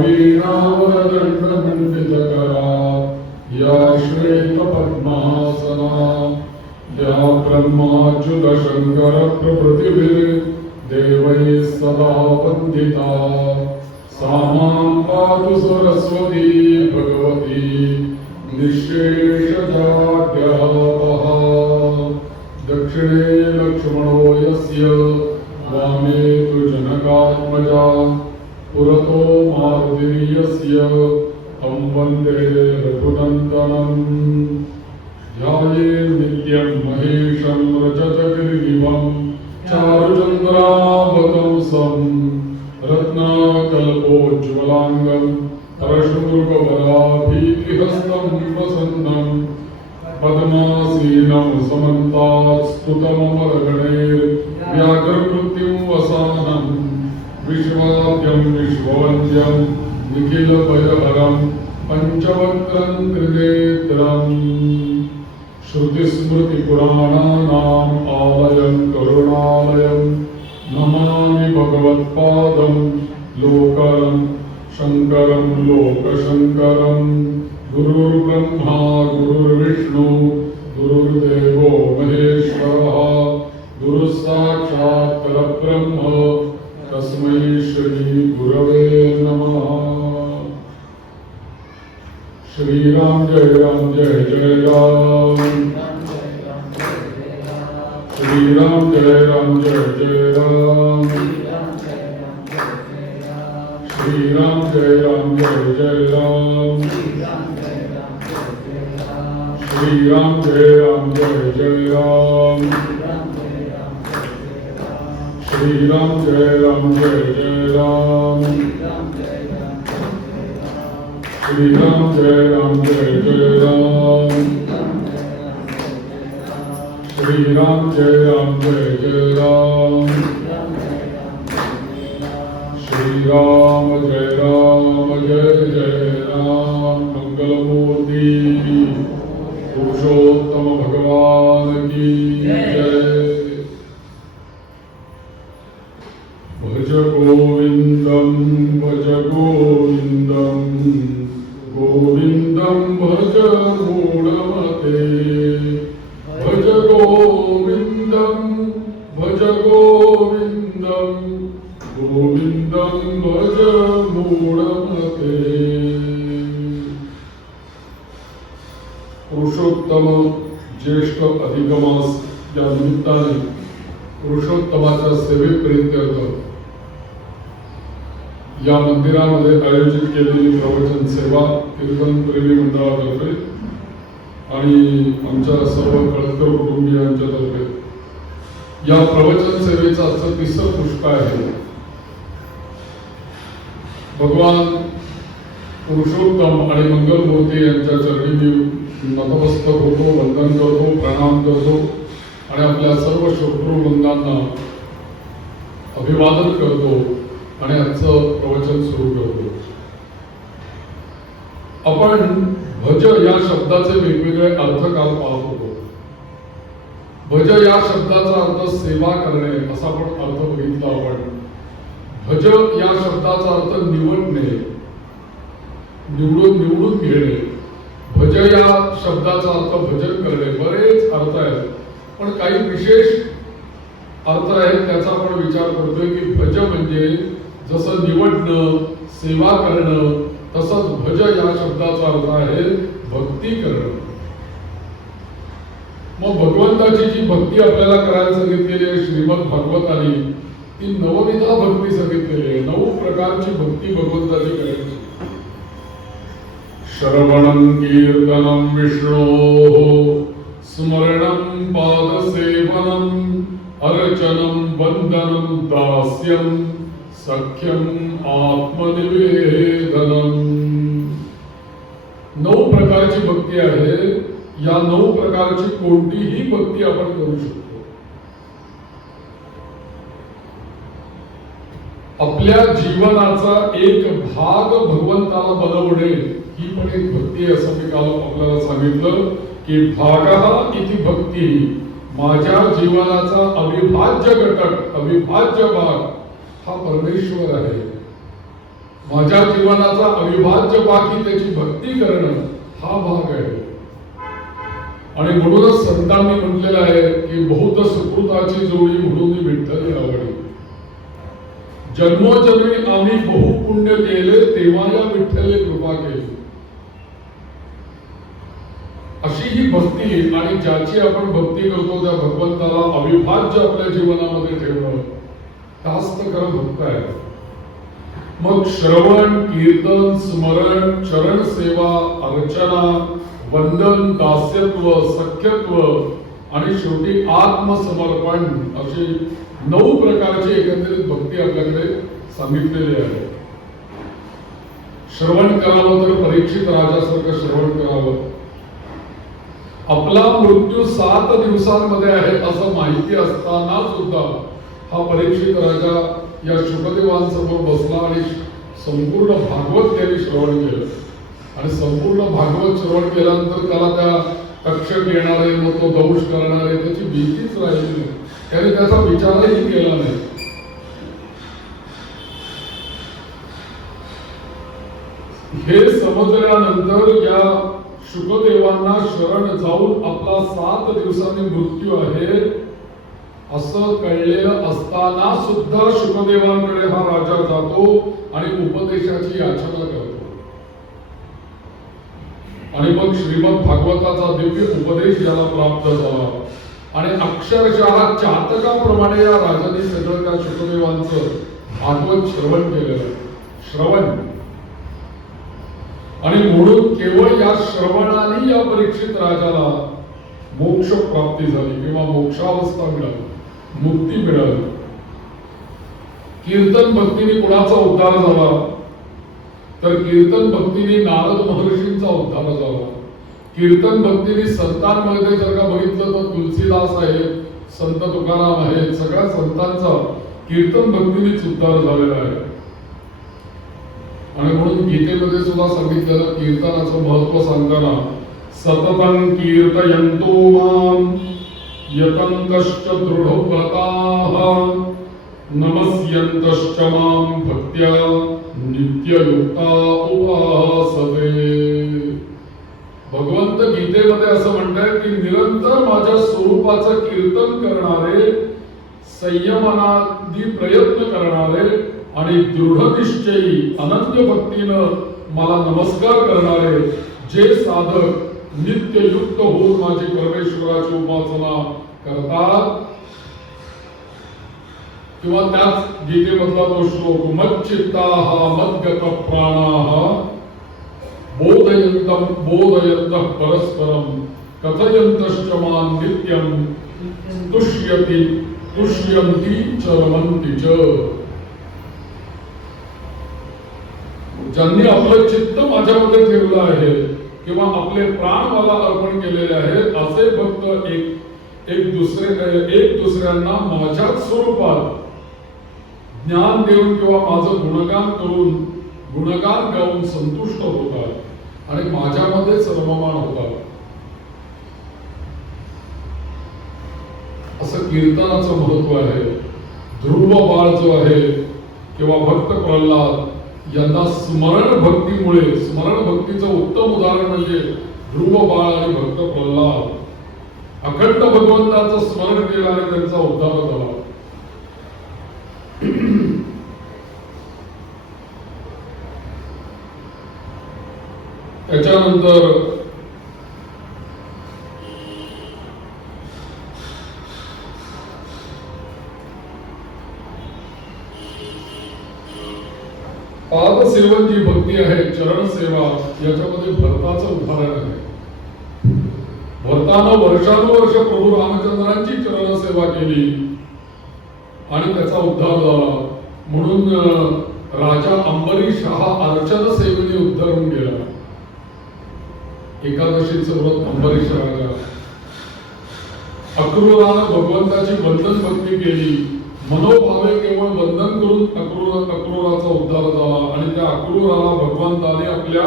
वीणावरदण्डमण्डितकरा या श्वेतपद्मासना या ब्रह्माच्युतशङ्करप्रभृतिभिर्देवैः सदा वन्दिता सा मां पातु सरस्वती भगवती निःशेषजाड्यापः। दक्षिणे लक्ष्मणो यस्य वामे तु जनकात्मजा पुरतो मारुतिर्यस्य तं वन्दे रघुनन्दनम्। ध्यायेत् नित्यं महेशं रजतगिरिनिभं चारुचन्द्रावतंसं रत्नाकल्पोज्ज्वलाङ्गं परशुमृगवराभीतिहस्तं वसन्तं पद्मासीनं समन्तात् स्तुतममरगणैर्व्याघ्रकृत्युं वसानं विश्वाद्यं विश्ववन्द्यं निखिलभयहरं पञ्चवक्त्रं त्रिनेत्रम्। श्रुतिस्मृतिपुराणानाम् आलयं करुणालयं नमामि भगवत्पादं लोकरं शङ्करं लोकशङ्करं। गुरुर्ब्रह्मा गुरुर्विष्णु गुरुर्देवो महेश्वरः गुरुः साक्षात् परब्रह्म तस्मै श्री गुरवे नमः। श्री राम जय जय राम। श्री राम जय जय राम। श्री राम जय जय राम। श्री राम जय जय राम। श्री राम जय जय राम। श्री राम जय जय राम। श्री राम जय जय राम। श्री राम जय जय राम। मंगलमूर्ति पुरुषोत्तम भगवान की जय। भज गोविंदम गोविंदम भज मूढ़मते। भज गोविंदम गोविंदम भज मूढ़मते। पुरुषोत्तम ज्येष्ठ अधिक मास या निमित्ताने पुरुषोत्तमाच्या सेवेप्रित्यर्थ या मंदिरामध्ये आयोजित केलेली प्रवचन सेवा कीर्तन प्रेमी मंडळातर्फे आणि आमच्या सर्व कळकर कुटुंबियांच्यातर्फे या प्रवचन सेवेचं आजचं तिसरं पुष्प आहे। भगवान पुरुषोत्तम आणि मंगलमूर्ती यांच्या चरणी मी नतमस्तक होतो, वंदन करतो, प्रणाम करतो आणि आपल्या सर्व श्रोतृवृंदांना अभिवादन करतो आणि आजचं प्रवचन सुरू करतो। आपण भज या शब्दाचे वेगवेगळे अर्थ काल पाहत होतो। भज या शब्दाचा अर्थ सेवा करणे असा आपण अर्थ बघितला। आपण भज या शब्दाचा अर्थ निवडणे, निवडून घेणे। भज या शब्दाचा अर्थ भजन करणे, बरेच अर्थ आहेत पण काही विशेष अर्थ आहेत त्याचा आपण विचार करतोय की भज म्हणजे जसं निवडणं, सेवा करणं, तसंच भज या शब्दाचा अर्थ आहे भक्ती करणं। मग भगवंताची जी भक्ती आपल्याला करायला सांगितलेली आहे श्रीमद भागवताने, ती नवविधा भक्ती सांगितलेली आहे। 9 प्रकारची भक्ती भगवंताची करायची। श्रवणं कीर्तनं विष्णोः स्मरणं पादसेवनम् अर्चनं वन्दनं दास्यं सख्यम आत्मनिवेदनम। 9 प्रकारची भक्ती आहे। या 9 प्रकारची कोणतीही भक्ती आपण करू शकतो। आपल्या जीवनाचा एक भाग भगवंताला बनवणे ही पण एक भक्ती आहे। असं मी काल आपल्याला सांगितलं की भागः इति भक्ती, माझ्या जीवनाचा अविभाज्य घटक, अविभाज्य भाग हा परमेश्वर आहे। माझ्या जीवनाचा अविभाज्य भाग ही त्याची भक्ती करणं हा भाग आहे. आणि म्हणूनच संतांनी म्हटलेलं आहे की बहुत सुकृताची जोडी म्हणून विठ्ठली आवडी. जन्मोजन्मी आम्ही बहु पुण्य केले तेव्हा या विठ्ठले कृपा केली. अशी ही भक्ती आणि ज्याची आपण भक्ती करतो त्या भगवंताला अविभाज्य आपल्या जीवनामध्ये ठेवणं तास्त खरं भक्त आहे. मग श्रवण, कीर्तन, स्मरण, चरण सेवा, अर्चना, वंदन, दास्यत्व, सख्यत्व आणि शेवटी आत्मसमर्पण अशी 9 प्रकारची एकंदरीत भक्ती आपल्याकडे सांगितलेली आहे. श्रवण करावं तर परीक्षित राजासारखं श्रवण करावं. आपला मृत्यू 7 दिवसांमध्ये आहे असं माहिती असताना सुद्धा हा परीक्षित राजा या शुकदेवांसमोर बसला आणि संपूर्ण भागवत त्यांनी श्रवण केलं. आणि संपूर्ण भागवत श्रवण केल्यानंतर त्याला त्या तक्षक येणारे, मग तो दंश करणारे त्याची भीतीच राहिली नाही. त्याने त्याचा विचारही केला नाही. हे समजल्यानंतर या शुकदेवांना शरण जाऊन आपला 7 दिवसांनी मृत्यू आहे असं कळलेलं असताना सुद्धा शुकदेवांकडे हा राजा जातो आणि उपदेशाची याचना करतो. आणि मग श्रीमद भागवताचा दिव्य उपदेश याला प्राप्त झाला आणि अक्षरशः चातकाप्रमाणे या राजाने सगळं त्या शुकदेवांचं भागवत श्रवण केलेलं. श्रवण आणि म्हणून केवळ या श्रवणाने या परीक्षित राजाला मोक्ष प्राप्ती झाली किंवा मोक्षावस्था मिळाली, मुक्ती मिळाली. कीर्तन भक्तीने कुणाचा उद्धार झाला तर कीर्तन भक्तीने नारद महर्षींचा उद्धार झाला. कीर्तन भक्तीने संतांमध्ये जर का बघितलं तर तुलसीदास आहेत, संत तुकाराम आहेत, सगळ्या संतांचा कीर्तन भक्तीनेच उद्धार झालेला आहे. आणि म्हणून गीतेमध्ये सुद्धा सांगितलेलं कीर्तनाचं महत्व सांगताना सततं कीर्तयन्तो मां यतन्तश्च दृढव्रताः नमस्यन्तश्च मां भक्त्या नित्ययुक्ता उपासते. भगवंत गीतेमध्ये असं म्हणतात की निरंतर माझ्या स्वरूपाचं कीर्तन करणारे, संयमनादी प्रयत्न करणारे आणि दृढनिश्चयी अनन्य भक्तीनं मला नमस्कार करणारे जे साधक नित्ययुक्त होऊन माझी परमेश्वराची उपासना करतात. किंवा त्याच गीतेमधला तो श्लोक मच्चित्ताः मद्गत प्राणाः बोधयन्तः परस्परं कथयन्तश्च मां नित्यं तुष्यन्ति च रमन्ति च. ज्यांनी आपलं चित्त माझ्यामध्ये ठेवलं आहे किंवा आपले प्राण मला अर्पण केलेले आहेत असे भक्त एक दुसऱ्यांना माझ्याच स्वरूपात ज्ञान देऊन किंवा माझं गुणगान गाऊन संतुष्ट होतात आणि माझ्यामध्येच रममाण होतात. असं कीर्तनाचं महत्व आहे. ध्रुव बाळ जो आहे किंवा भक्त प्रल्हाद यांना स्मरण भक्तीमुळे, स्मरण भक्तीचं उत्तम उदाहरण म्हणजे ध्रुव बाळ आणि भक्त प्रल्हाद अखंड भगवंताचं स्मरण केलं आणि त्यांचा उद्धार झाला. त्याच्यानंतर पादसेवन जी भक्ती आहे, चरण सेवा, याच्यामध्ये भरताचं उदाहरण आहे. भरतानं वर्षानुवर्ष प्रभू रामचंद्रांची चरण सेवा केली आणि त्याचा उद्धार झाला. म्हणून राजा अंबरीश हा अर्चन सेवेने उद्धारून गेला. एकादशीचं व्रत अंबरीश राजा. अक्रूरानं भगवंताची बंधन भक्ती केली. मनोभावे केवळ वंदन करून अक्रूराचा उद्धार झाला आणि त्या अक्रूराला भगवंताने आपल्या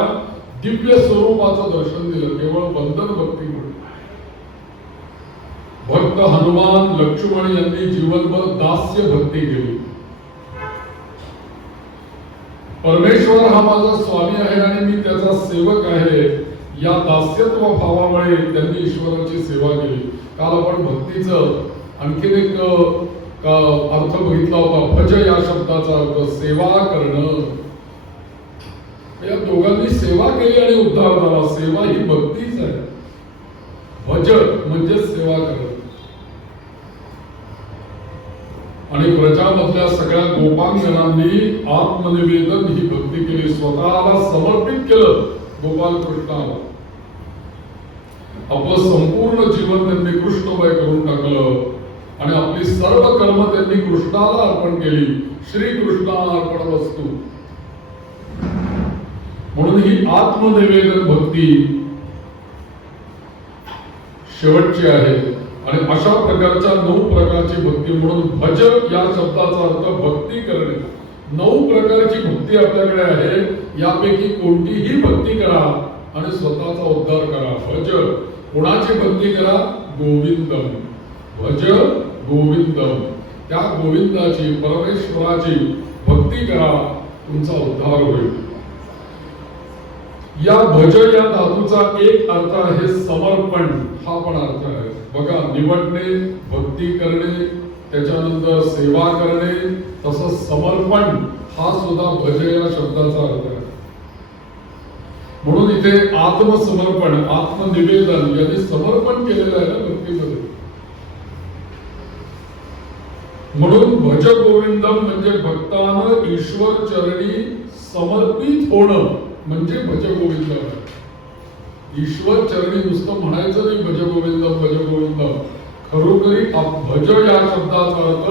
दिव्य स्वरूपाचं दर्शन दिलं केवळ वंदन भक्तीमुळे. भक्त हनुमान, लक्ष्मण यांनी जीवनभर दास्य भक्ती केली. परमेश्वर हा माझा स्वामी आहे आणि मी त्याचा सेवक आहे, या दास्यत्व भावामुळे त्यांनी ईश्वराची सेवा केली. काल आपण भक्तीचं आणखीन एक अर्थ बघितला होता. भज या शब्दाचा अर्थ सेवा करणं. या दोघांनी सेवा केली आणि उद्धार झाला. सेवा ही भक्तीच आहे. भज म्हणजे सेवा करणं. आणि व्रजामधल्या सगळ्या गोपांगणांनी आत्मनिवेदन ही भक्ती केली. स्वतःला समर्पित केलं गोपाल कृष्णाला. आपलं संपूर्ण जीवन त्यांनी कृष्णमय करून टाकलं आणि आपली सर्व कर्म त्यांनी कृष्णाला अर्पण केली. श्रीकृष्णाला अर्पणमस्तु. म्हणून ही आत्मनिवेदन भक्ती शेवटची आहे. आणि अशा प्रकारच्या 9 प्रकारची भक्ती. म्हणून भज या शब्दाचा अर्थ भक्ती करणे. 9 प्रकारची भक्ती आपल्याकडे आहे. यापैकी कोणतीही भक्ती करा आणि स्वतःचा उद्धार करा. भज, कोणाची भक्ती करा? गोविंदम. भज गोविंदम. त्या गोविंदाची, परमेश्वराची भक्ती करा, तुमचा उद्धार होईल. या भज या धातूचा एक अर्थ आहे समर्पण. हा पण अर्थ आहे बघा. निवडणे, भक्ती करणे, त्याच्यानंतर सेवा करणे, तसंच समर्पण हा सुद्धा भज या शब्दाचा अर्थ आहे. म्हणून इथे आत्मसमर्पण, आत्मनिवेदन यांनी समर्पण केलेलं आहे ना भक्तीमध्ये. म्हणून भज गोविंदम म्हणजे भक्तानं ईश्वर चरणी समर्पित होणं म्हणजे भज गोविंदम. ईश्वर चरणी नुसतं म्हणायचं नाही भज गोविंदम भज गोविंदम. खरोखरी भज या शब्दाचा अर्थ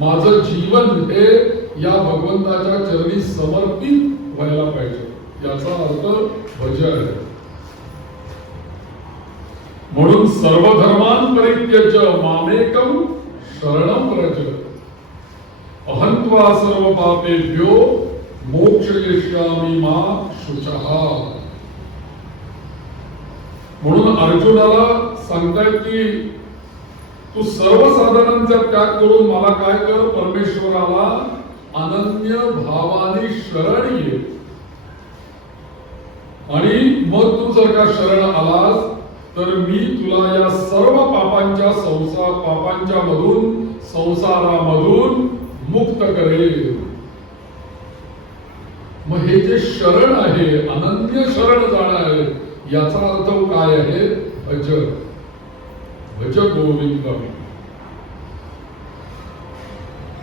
माझं जीवन हे या भगवंताच्या चरणी समर्पित व्हायला पाहिजे, याचा अर्थ भज आहे. म्हणून सर्व धर्मान् परित्यज्य मामेकं शरणं व्रज अहंत्वा सर्व पापेभ्यो मोक्षयिष्यामि मा शुचः. म्हणून अर्जुनाला सांगतायत की तू सर्व साधनांचा त्याग करून मला काय कर? परमेश्वराला अनन्य भावाने शरण ये. आणि मग तू जर का शरण आलास तर मी तुला या सर्व पापांच्या मधून, संसारामधून मुक्त करेल. मग हे जे शरण आहे, अनन्य शरण जाणं आहे, याचा अर्थ काय आहे? भज. भज गोविंदम.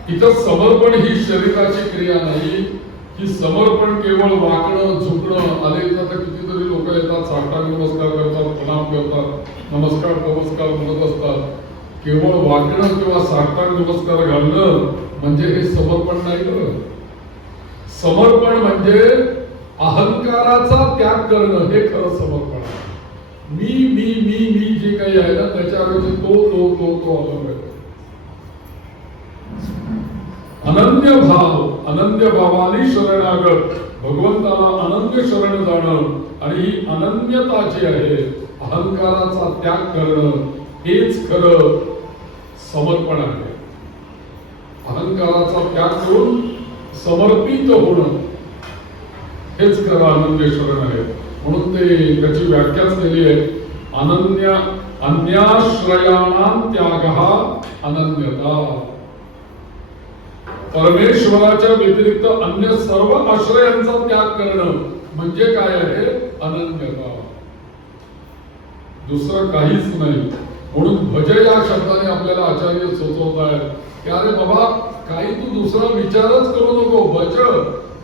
इथं समर्पण ही शरीराची क्रिया नाही. की समर्पण केवळ वाकणं, झुकणं. आले तर कितीतरी लोक येतात, साष्टांग नमस्कार करतात, प्रणाम करतात, नमस्कार म्हणत असतात. केवळ वाकणं किंवा साष्टांग नमस्कार घालणं म्हणजे हे समर्पण नाही बरं. समर्पण म्हणजे अहंकाराचा त्याग करणं, हे खरं समर्पण आहे. मी मी मी मी जे काही आहे ना त्याच्याऐवजी तो आलं पाहिजे. अनन्य भाव, अनन्य भावाने शरणागत, भगवंताला अनन्य शरण जाणं. आणि ही अनन्यता जी आहे, अहंकाराचा त्याग करणं, हेच खरं समर्पण आहे. अहंकाराचा त्याग करून समर्पित होणं हेच खरं अनन्य शरण आहे. म्हणून ते त्याची व्याख्याच केली आहे. अन्याश्रयाणां त्यागः अनन्यता. परमेश्वराच्या व्यतिरिक्त अन्य सर्व आश्रयांचा त्याग करणं म्हणजे काय आहे? अनन्यता. दुसरं काहीच नाही. म्हणून भज या शब्दाने आपल्याला आचार्य सुचवत आहेत की अरे बाबा, काही तू दुसरा विचारच करू नको. भज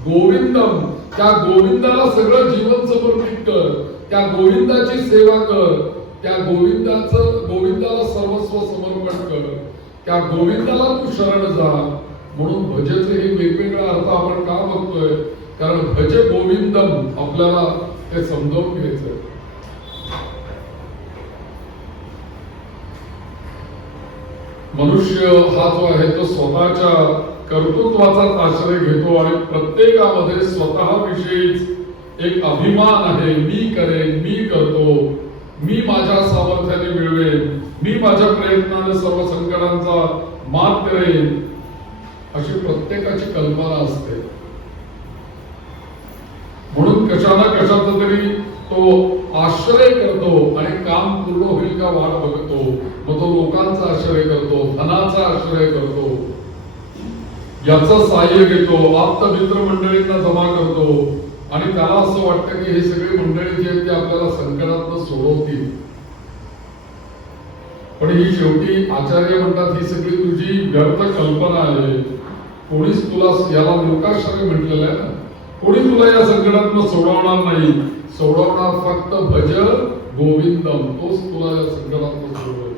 गोविंदम. त्या गोविंदाला सगळं जीवन समर्पित कर. त्या गोविंदाची सेवा कर. त्या गोविंदाला सर्वस्व समर्पण कर. त्या गोविंदाला तू शरण जा. म्हणून भजेचे हे वेगवेगळा अर्थ आपण का बघतोय? कारण भज गोविंदम आपल्याला ते समजावून घ्यायचंय. मनुष्य हा जो आहे तो स्वतःच्या कर्तृत्वाचाच आश्रय घेतो आणि प्रत्येकामध्ये स्वतःविषयीच एक अभिमान आहे. मी करेन, मी करतो, मी माझ्या सामर्थ्याने मिळवेन, मी माझ्या प्रयत्नाने सर्व संकटांचा मात करेन, अशी प्रत्येकाची कल्पना असते. कशाचा तरी तो आश्रय करतो आणि काम पूर्ण होईल का वाट बघतो, मग तो लोकांचा आश्रय करतो, धनाचा आश्रय करतो, याचं सहाय्य घेतो, आप्त मित्र मंडळींना जमा करतो आणि त्याला असं वाटतं की हे सगळे मंडळी जे आहेत ते आपल्याला संकटातून सोडवतील. पण ही शेवटी आचार्य म्हणतात ही सगळी तुझी व्यर्थ कल्पना आहे. कोणीच तुला, याला लोकाश्रय म्हटलेलं आहे ना, कोणी तुला या संकटातून सोडवणार नाही. सोडवणार फक्त भज गोविंदम, तोच तुला या संकटातून सोडवेल.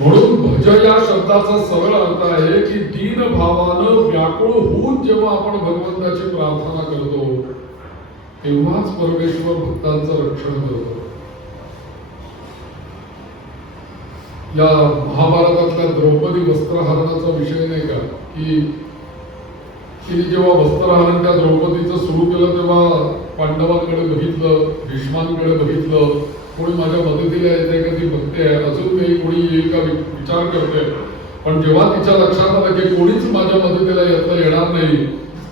म्हणून भज या शब्दाचा सरळ अर्थ आहे की दीन भावानं व्याकुळ होऊन जेव्हा आपण भगवंताची प्रार्थना करतो तेव्हाच परमेश्वर भक्तांचं रक्षण करतो. या महाभारतातल्या द्रौपदी वस्त्रहरणाचा विषय नाही का, की तिने जेव्हा वस्त्रहरण त्या द्रौपदीचं सुरू केलं तेव्हा पांडवांकडे बघितलं, भीष्मांकडे बघितलं, कोणी माझ्या मदतीला येते का ती बघते, अजून काही कोणी येईल का विचार करते. पण जेव्हा तिच्या लक्षात आलं की कोणीच माझ्या मदतीला येणार नाही,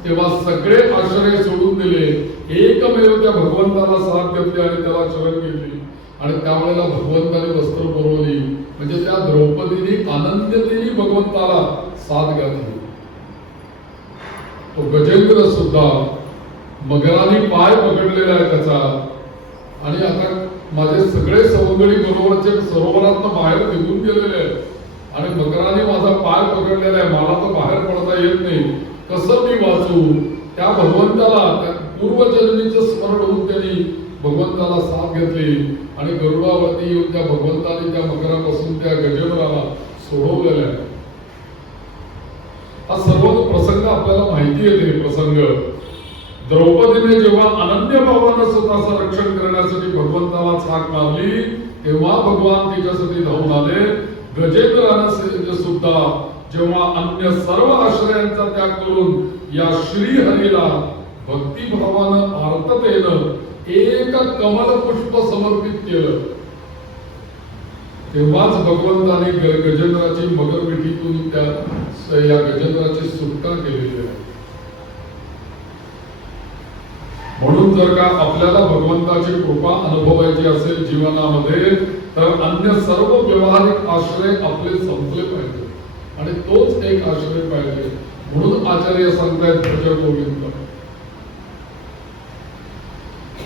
तेव्हा सगळे आश्रय सोडून दिले, एकमेव त्या भगवंताला साथ घेतली आणि त्याला शरण घेतली. आणि त्यावेळेला भगवंताने वस्त्र पुरवली, म्हणजे त्या द्रौपदीने अनन्यतेने भगवंताला साथ घातली. तो गजेंद्र सुद्धा मगराने पाय पकडलेला आहे त्याचा, आणि आता माझे सगळे सवंगडी बरोबरचे सरोवरातनं बाहेर निघून गेलेले आहेत आणि मगराने माझा पाय पकडलेला आहे, मला तर बाहेर पडता येत नाही, कसं मी वाचू. त्या भगवंताला, त्या पूर्वजन्मीचं स्मरण होऊन त्यांनी भगवंताला साथ घेतली आणि गरुडावरती येऊन त्या भगवंताने त्या मकरापासून त्या गजेंद्राला सोडवलेला आहे. हा सर्व प्रसंग आपल्याला माहिती येते. प्रसंग द्रौपदीने जेव्हा अनन्य भावानं स्वतःचं रक्षण करण्यासाठी भगवंताला हाक मारली तेव्हा भगवान तिच्यासाठी धावून आले. गजेंद्राने सुद्धा जेव्हा अन्य सर्व आश्रयांचा त्याग करून या श्री हरीला भक्तिभावानं आर्ततेनं एक कमल पुष्प समर्पित केलं, तेव्हाच भगवंताने गजेंद्राची मगरमिठीतून त्या या गजेंद्राची सुटका केलेली आहे. म्हणून जर का आपल्याला भगवंताची कृपा अनुभवायची असेल जीवनामध्ये तर अन्य सर्व व्यवहारिक आश्रय आपले संपले पाहिजे आणि तोच एक आश्रय पाहिजे. म्हणून आचार्य सांगतायत भज गोविंद.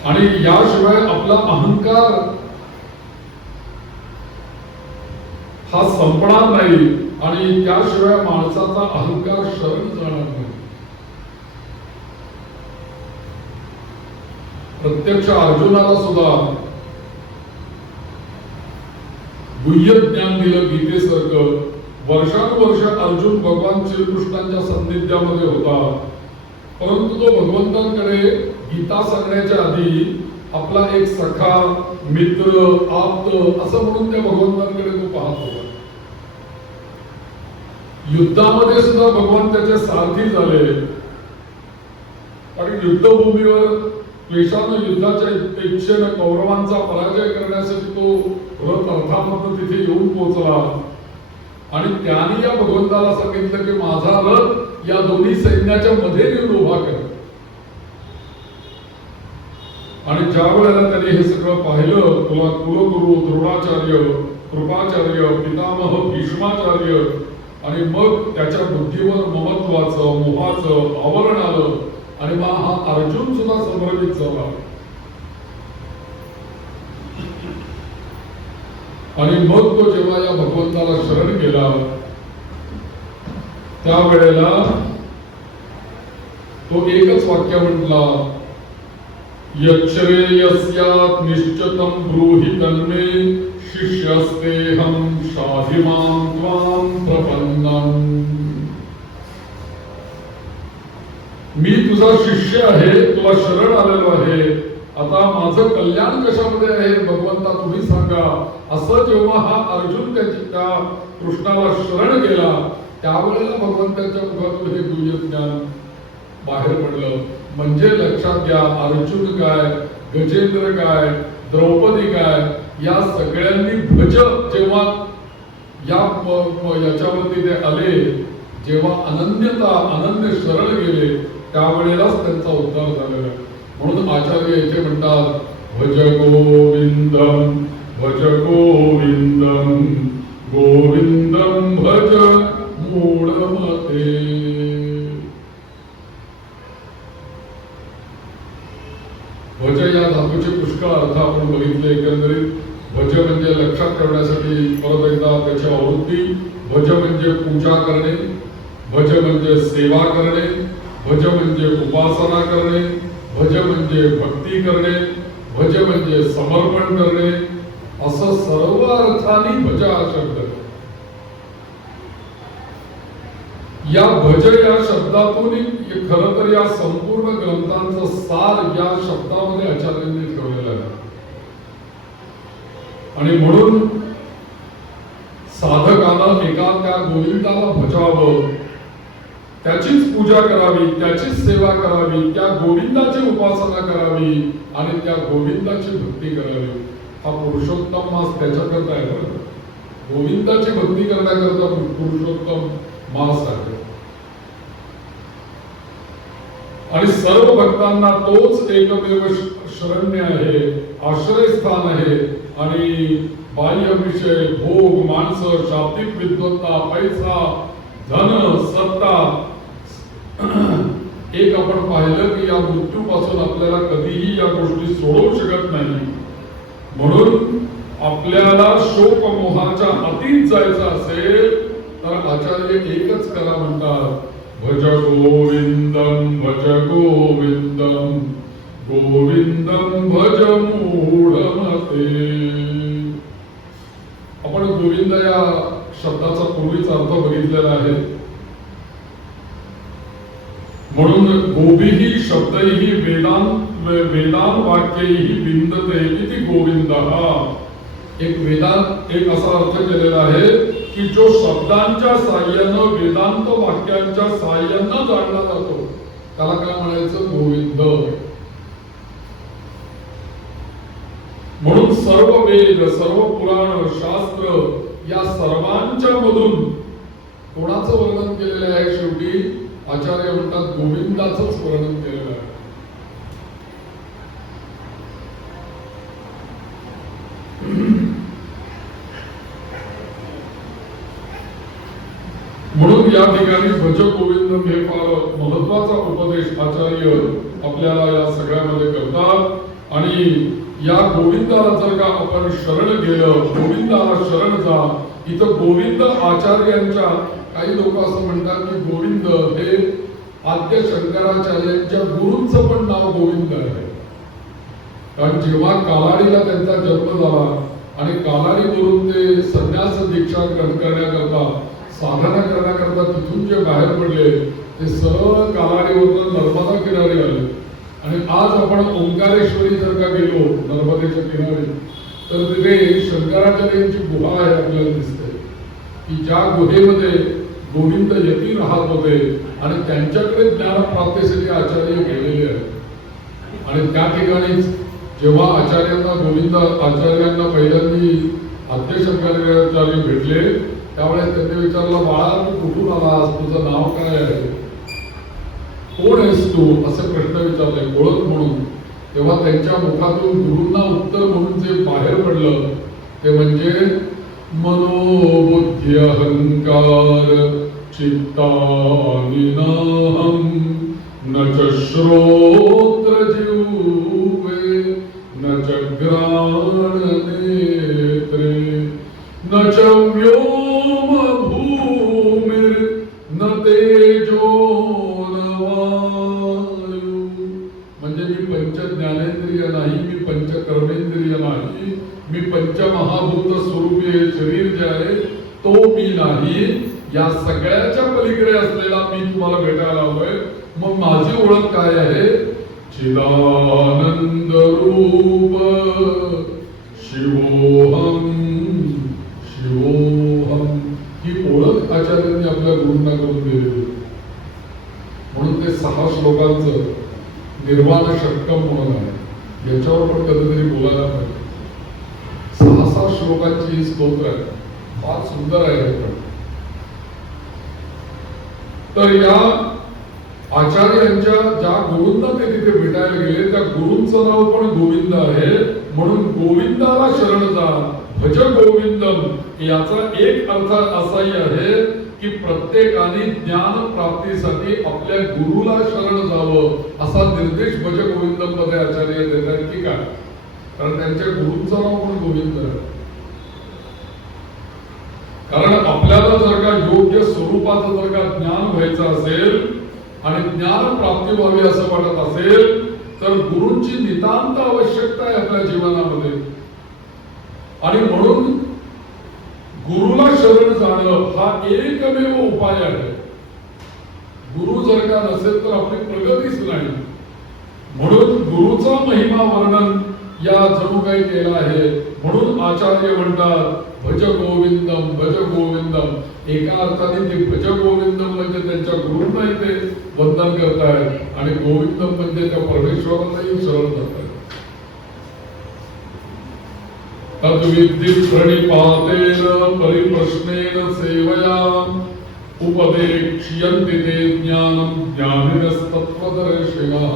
आणि याशिवाय आपला अहंकार हा संपणार नाही आणि त्याशिवाय माणसाचा अहंकार शरण जाणार नाही. प्रत्यक्ष अर्जुनाला सुद्धा गुह्य ज्ञान दिलं गीतेसारखं. वर्षानुवर्ष अर्जुन भगवान श्रीकृष्णांच्या सान्निध्यामध्ये होता, परंतु तो भगवंतांकडे गीता सांगण्याच्या आधी आपला एक सखा, मित्र, आप्त असं म्हणून त्या भगवंतांकडे तो पाहत होता. युद्धामध्ये सुद्धा भगवान त्याचे सारथी झाले आणि युद्धभूमीवर द्वेषानं युद्धाच्या इच्छेनं कौरवांचा पराजय करण्यासाठी तो रथ अर्थामधून तिथे येऊन पोहोचला आणि त्याने या भगवंताला सांगितलं की माझा रथ या दोन्ही सैन्याच्या मध्ये येऊन उभा कर. आणि ज्या वेळेला त्याने हे सगळं पाहिलं, तुला कुलगुरु द्रोणाचार्य, कृपाचार्य, पितामह भीष्माचार्य आणि मग त्याच्या बुद्धीवर ममत्वाचं, मोहाचं आवरण आलं आणि मग हा अर्जुन सुद्धा संभ्रमित झाला. आणि मग तो जेव्हा या भगवंताला शरण गेला त्यावेळेला तो एकच वाक्य म्हटला, यच्छ्रेयस्यात् निश्चितं ब्रूहि तन्मे शिष्यस्तेऽहं शाधिमां त्वां प्रपन्नम्. मी तुझा शिष्य आहे, तुला शरण आलेलो आहे, आता माझं कल्याण कशामध्ये आहे भगवंता तुम्ही सांगा. असं जेव्हा हा अर्जुन त्या कृष्णाला शरण गेला त्यावेळेला भगवंताच्या मुखातून हे गुह्य ज्ञान बाहेर पडलं. म्हणजे लक्षात घ्या, अर्जुन काय, गजेंद्र काय, द्रौपदी काय, या सगळ्यांनी भज जेव्हा याच्यावरती ते आले जेव्हा अनन्य शरण गेले त्यावेळेलाच त्यांचा उद्धार झालेला आहे. म्हणून आचार्य इथे म्हणतात भज गोविंदम भज गोविंदम गोविंदम भज मूढमते. भज या धातूचे पुष्कळ अर्थ आपण बघितले. एकंदरीत भज म्हणजे लक्षात ठेवण्यासाठी परत एकदा त्याची आवृत्ती. भज म्हणजे पूजा करणे, भज म्हणजे सेवा करणे, भज म्हणजे उपासना करणे, भज म्हणजे भक्ती करणे, भज म्हणजे समर्पण करणे, असं सर्व अर्थाने भज हा शब्द. या भज या शब्दातून खरं तर या संपूर्ण ग्रंथांचं सार या शब्दामध्ये आचार्यांनी ठेवलेलं आहे. आणि म्हणून साधकाला एका त्या गोविंदाला भजावं, त्याचीच पूजा करावी, त्याचीच सेवा करावी, त्या गोविंदाची उपासना करावी आणि त्या गोविंदाची भक्ती करावी. हा पुरुषोत्तम मास त्याच्याकरता आहे. गोविंदाची भक्ती करण्याकरता पुरुषोत्तम मास आहे. आणि सर्व भक्तांना तोच एकमेव शरण्य आहे, आश्रयस्थान आहे. आणि बाह्य विषय, भोग, माणसं, शाब्दिक विद्वत्ता, पैसा, धन, सत्ता, एक आपण पाहिलं की या मृत्यूपासून आपल्याला कधीही या गोष्टी सोडवू शकत नाही. म्हणून आपल्याला शोक मोहाच्या अतीत जायचं असेल तर आचार्य एकच करा म्हणतात, भज गोविंदम भज गोविंदम गोविंदम भज मूढमते. आपण गोविंद या शब्दाचा पूर्वीच अर्थ बघितलेला आहे. म्हणून गोभिही शब्दैही वेदान वाक्यैहि विंदते इति गोविंदः. एक असा अर्थ केलेला आहे की जो शब्दांच्या साह्यानं वेदांत वाक्यांच्या साह्यानं जाणला जातो त्याला काय म्हणायचं, गोविंद. म्हणून सर्व वेद, सर्व पुराण, शास्त्र या सर्वांच्या मधून कोणाचं वर्णन केलेलं आहे, शेवटी आचार्य म्हणतात गोविंदाचंच वर्णन केलेलं आहे. म्हणून या ठिकाणी भज गोविंदम हे फार महत्वाचा उपदेश आचार्य आपल्याला या सगळ्यामध्ये करतात. आणि या गोविंदाला जर का आपण शरण गेलं, गोविंदाला शरण जा. इथं गोविंद आचार्यांच्या, काही लोक असं म्हणतात की गोविंद हे आद्य शंकराचार्यांच्या गुरूंचं पण नाव गोविंद आहे. कारण जेव्हा कालाडीला त्यांचा जन्म झाला आणि कालाडीवरून ते संन्यास दीक्षा ग्रहण करण्याकरता, साधना करण्याकरता तिथून जे बाहेर पडले ते सरळ कालाडीवरून नर्मदा किनारी आले. आणि आज आपण ओंकारेश्वरी जर का गेलो नर्मदेच्या किनारी तर तिथे शंकराचार्यांची गुहा आहे, आपल्याला दिसते की ज्या गुहेमध्ये गोविंद यती राहत होते आणि त्यांच्याकडे ज्ञान प्राप्तीसाठी आचार्य गेलेले आहेत. आणि त्या ठिकाणीच जेव्हा आचार्यांना गोविंद आचार्यांना पहिल्यांदा आद्य शंकराचार्य भेटले त्यावेळेस त्यांनी विचारलं, बाळा तू कुठून आलास, तुझं नाव काय आहे, कोण आहेस तू, असे प्रश्न विचारले, ओळख म्हणून. तेव्हा त्यांच्या मुखातून गुरूंना उत्तर म्हणून जे बाहेर पडलं ते म्हणजे मनोबुद्धी अहंकार चित्तानि नाहं न च श्रोत्र जिह्वे न च घ्राण नेत्रे न च व्योम भूमिर न तेजो न वायु. म्हणजे मी पंच ज्ञानेंद्रिय नाही, मी पंच कर्मेंद्रिय नाही, मी पंचमहाभूत स्वरूपी हे शरीर जे आहे तो मी नाही. या सगळ्याच्या पलीकडे असलेला मी तुम्हाला भेटायला आलोय. मग माझी ओळख काय आहे, चिदानंद रूप शिवोहम शिवोहम. ही ओळख आचार्यांनी आपल्या गुरूंना करून दिली. म्हणून ते 6 श्लोकांचं निर्वाण षटकम म्हणून आहे, याच्यावर पण कधीतरी बोलायला पाहिजे. 6 श्लोकांची ही स्तोत्र आहे, फार सुंदर आहे. तर या आचार्यांच्या ज्या गुरूंना ते तिथे भेटायला गेले त्या गुरूंचं नाव पण गोविंद आहे, म्हणून गोविंदाला शरण जा, भज गोविंदम. याचा एक अर्थ असाही आहे की प्रत्येकाने ज्ञान प्राप्तीसाठी आपल्या गुरुला शरण जावं असा निर्देश भज गोविंदम मध्ये आचार्य देतात की काय, कारण त्यांच्या गुरूंचं नाव पण गोविंद आहे. कारण आपल्याला जर का योग्य स्वरूपाचं जर का ज्ञान व्हायचं असेल आणि ज्ञान प्राप्ती व्हावी असं वाटत असेल तर गुरूंची नितांत आवश्यकता आहे आपल्या जीवनामध्ये. आणि म्हणून गुरुला शरण जाणं हा एकमेव उपाय आहे. गुरु जर का नसेल तर आपली प्रगतीच नाही. म्हणून गुरुचा महिमा वर्णन या जणू काही केला आहे. म्हणून आचार्य म्हणतात भज गोविंदम भज गोविंदम. एका अर्थाने ते भज गोविंदम म्हणजे त्यांच्या गुरूंना ते वंदन करतायत आणि गोविंदम म्हणजे त्या परमेश्वरालाही शरण जातायत. तद्विद्धि प्रणिपातेन परिप्रश्नेन सेवया उपदेक्ष्यन्ति ते ज्ञानं ज्ञानिनस्तत्त्वदर्शिनः.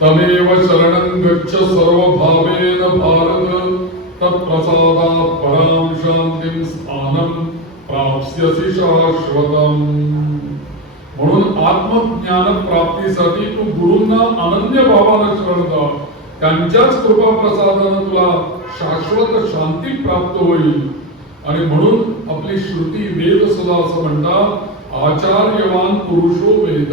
तमेव शरणं गच्छ सर्वभावेन भारत, तत्प्रसादात् परां शान्तिं स्थानं प्राप्स्यसि शाश्वतम्. म्हणून आत्मज्ञान प्राप्तीसाठी तू गुरूंना अनन्य भावाने शरण जा. त्यांच्याच कृपा प्रसादाने तुला शाश्वत शांती प्राप्त होईल. आणि म्हणून आपली श्रुती वेद सुद्धा असं म्हणतात आचार्यवान पुरुषो वेद.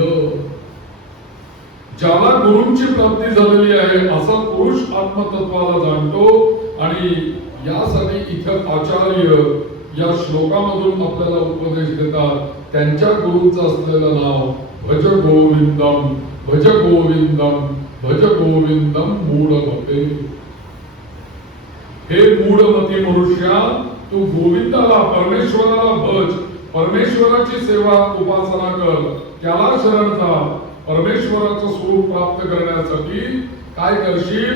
ज्याला गुरूंची प्राप्ती झालेली आहे असा पुरुष आत्मतत्वाला जाणतो. आणि यासाठी इथं आचार्य या श्लोकामधून आपल्याला उपदेश देतात. त्यांच्या गुरूंचं असलेलं नाव भज गोविंदम भज गोविंदम भज गोविंदम मूढमते. हे मूढमती मनुष्या, तू गोविंदाला परमेश्वराला भज, परमेश्वराची सेवा उपासना कर, त्याला शरण जा. परमेश्वराचं स्वरूप प्राप्त करण्यासाठी काय करशील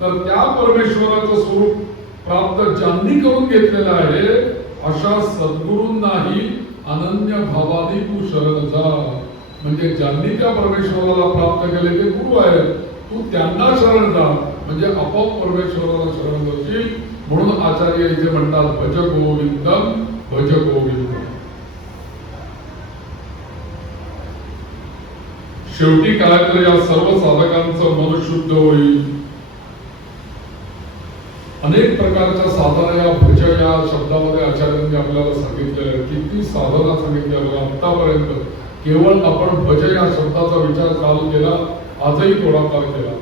तर त्या परमेश्वराचं स्वरूप प्राप्त ज्यांनी करून घेतलेलं आहे अशा सद्गुरूंनाही अनन्य भावाने तू शरण जा. म्हणजे ज्यांनी त्या परमेश्वराला प्राप्त केले ते गुरु आहेत, तू त्यांना शरण जा म्हणजे आपोआप परमेश्वराला शरण जाशील. म्हणून आचार्य इथे म्हणतात भज गोविंदम भज गोविंदम. शेवटी काय तर या सर्व साधकांचं मन शुद्ध होईल. अनेक प्रकारच्या साधना या भज या शब्दामध्ये आचार्यांनी आपल्याला सांगितले. किती साधना सांगितल्या आतापर्यंत. केवळ आपण भज या शब्दाचा विचार चालू केला, आजही थोडाफार केला.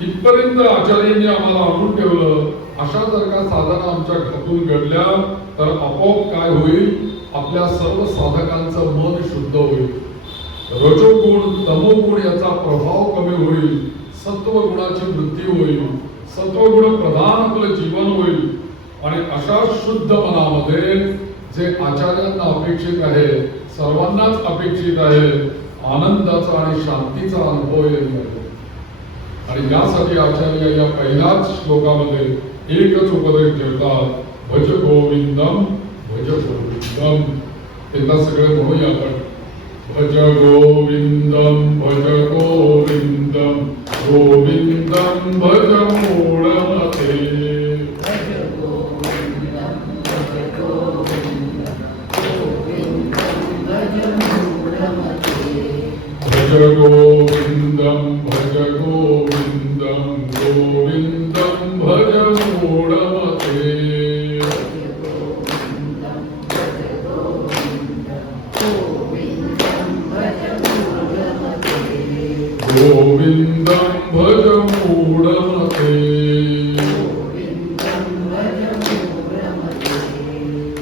इथपर्यंत आचार्यांनी आम्हाला आणून ठेवलं. अशा जर का साधना आमच्या घरातून घडल्या तर आपोआप काय होईल, आपल्या सर्व साधकांचं मन शुद्ध होईल. रजोगुण तमोगुण याचा प्रभाव कमी होईल. सत्वगुणाची वृद्धी होईल. सत्वगुण प्रधान आपलं जीवन होईल. आणि अशा शुद्ध मनामध्ये जे आचार्यांना अपेक्षित आहे, सर्वांनाच अपेक्षित आहे, आनंदाचा आणि शांतीचा अनुभव येईल. आणि यासाठी आचार्य या पहिल्याच श्लोकामध्ये एकच उपदेश देतात भज गोविंदम भज गोविंदम. एकदा सगळे म्हणूया आपण भज गोविंदम भज गोविंदम गोविंदम भज मूढमते. भज गोविंदम भज गोविंदम गोविंदम भज मूढमते. गोविंदम भज मूढमते.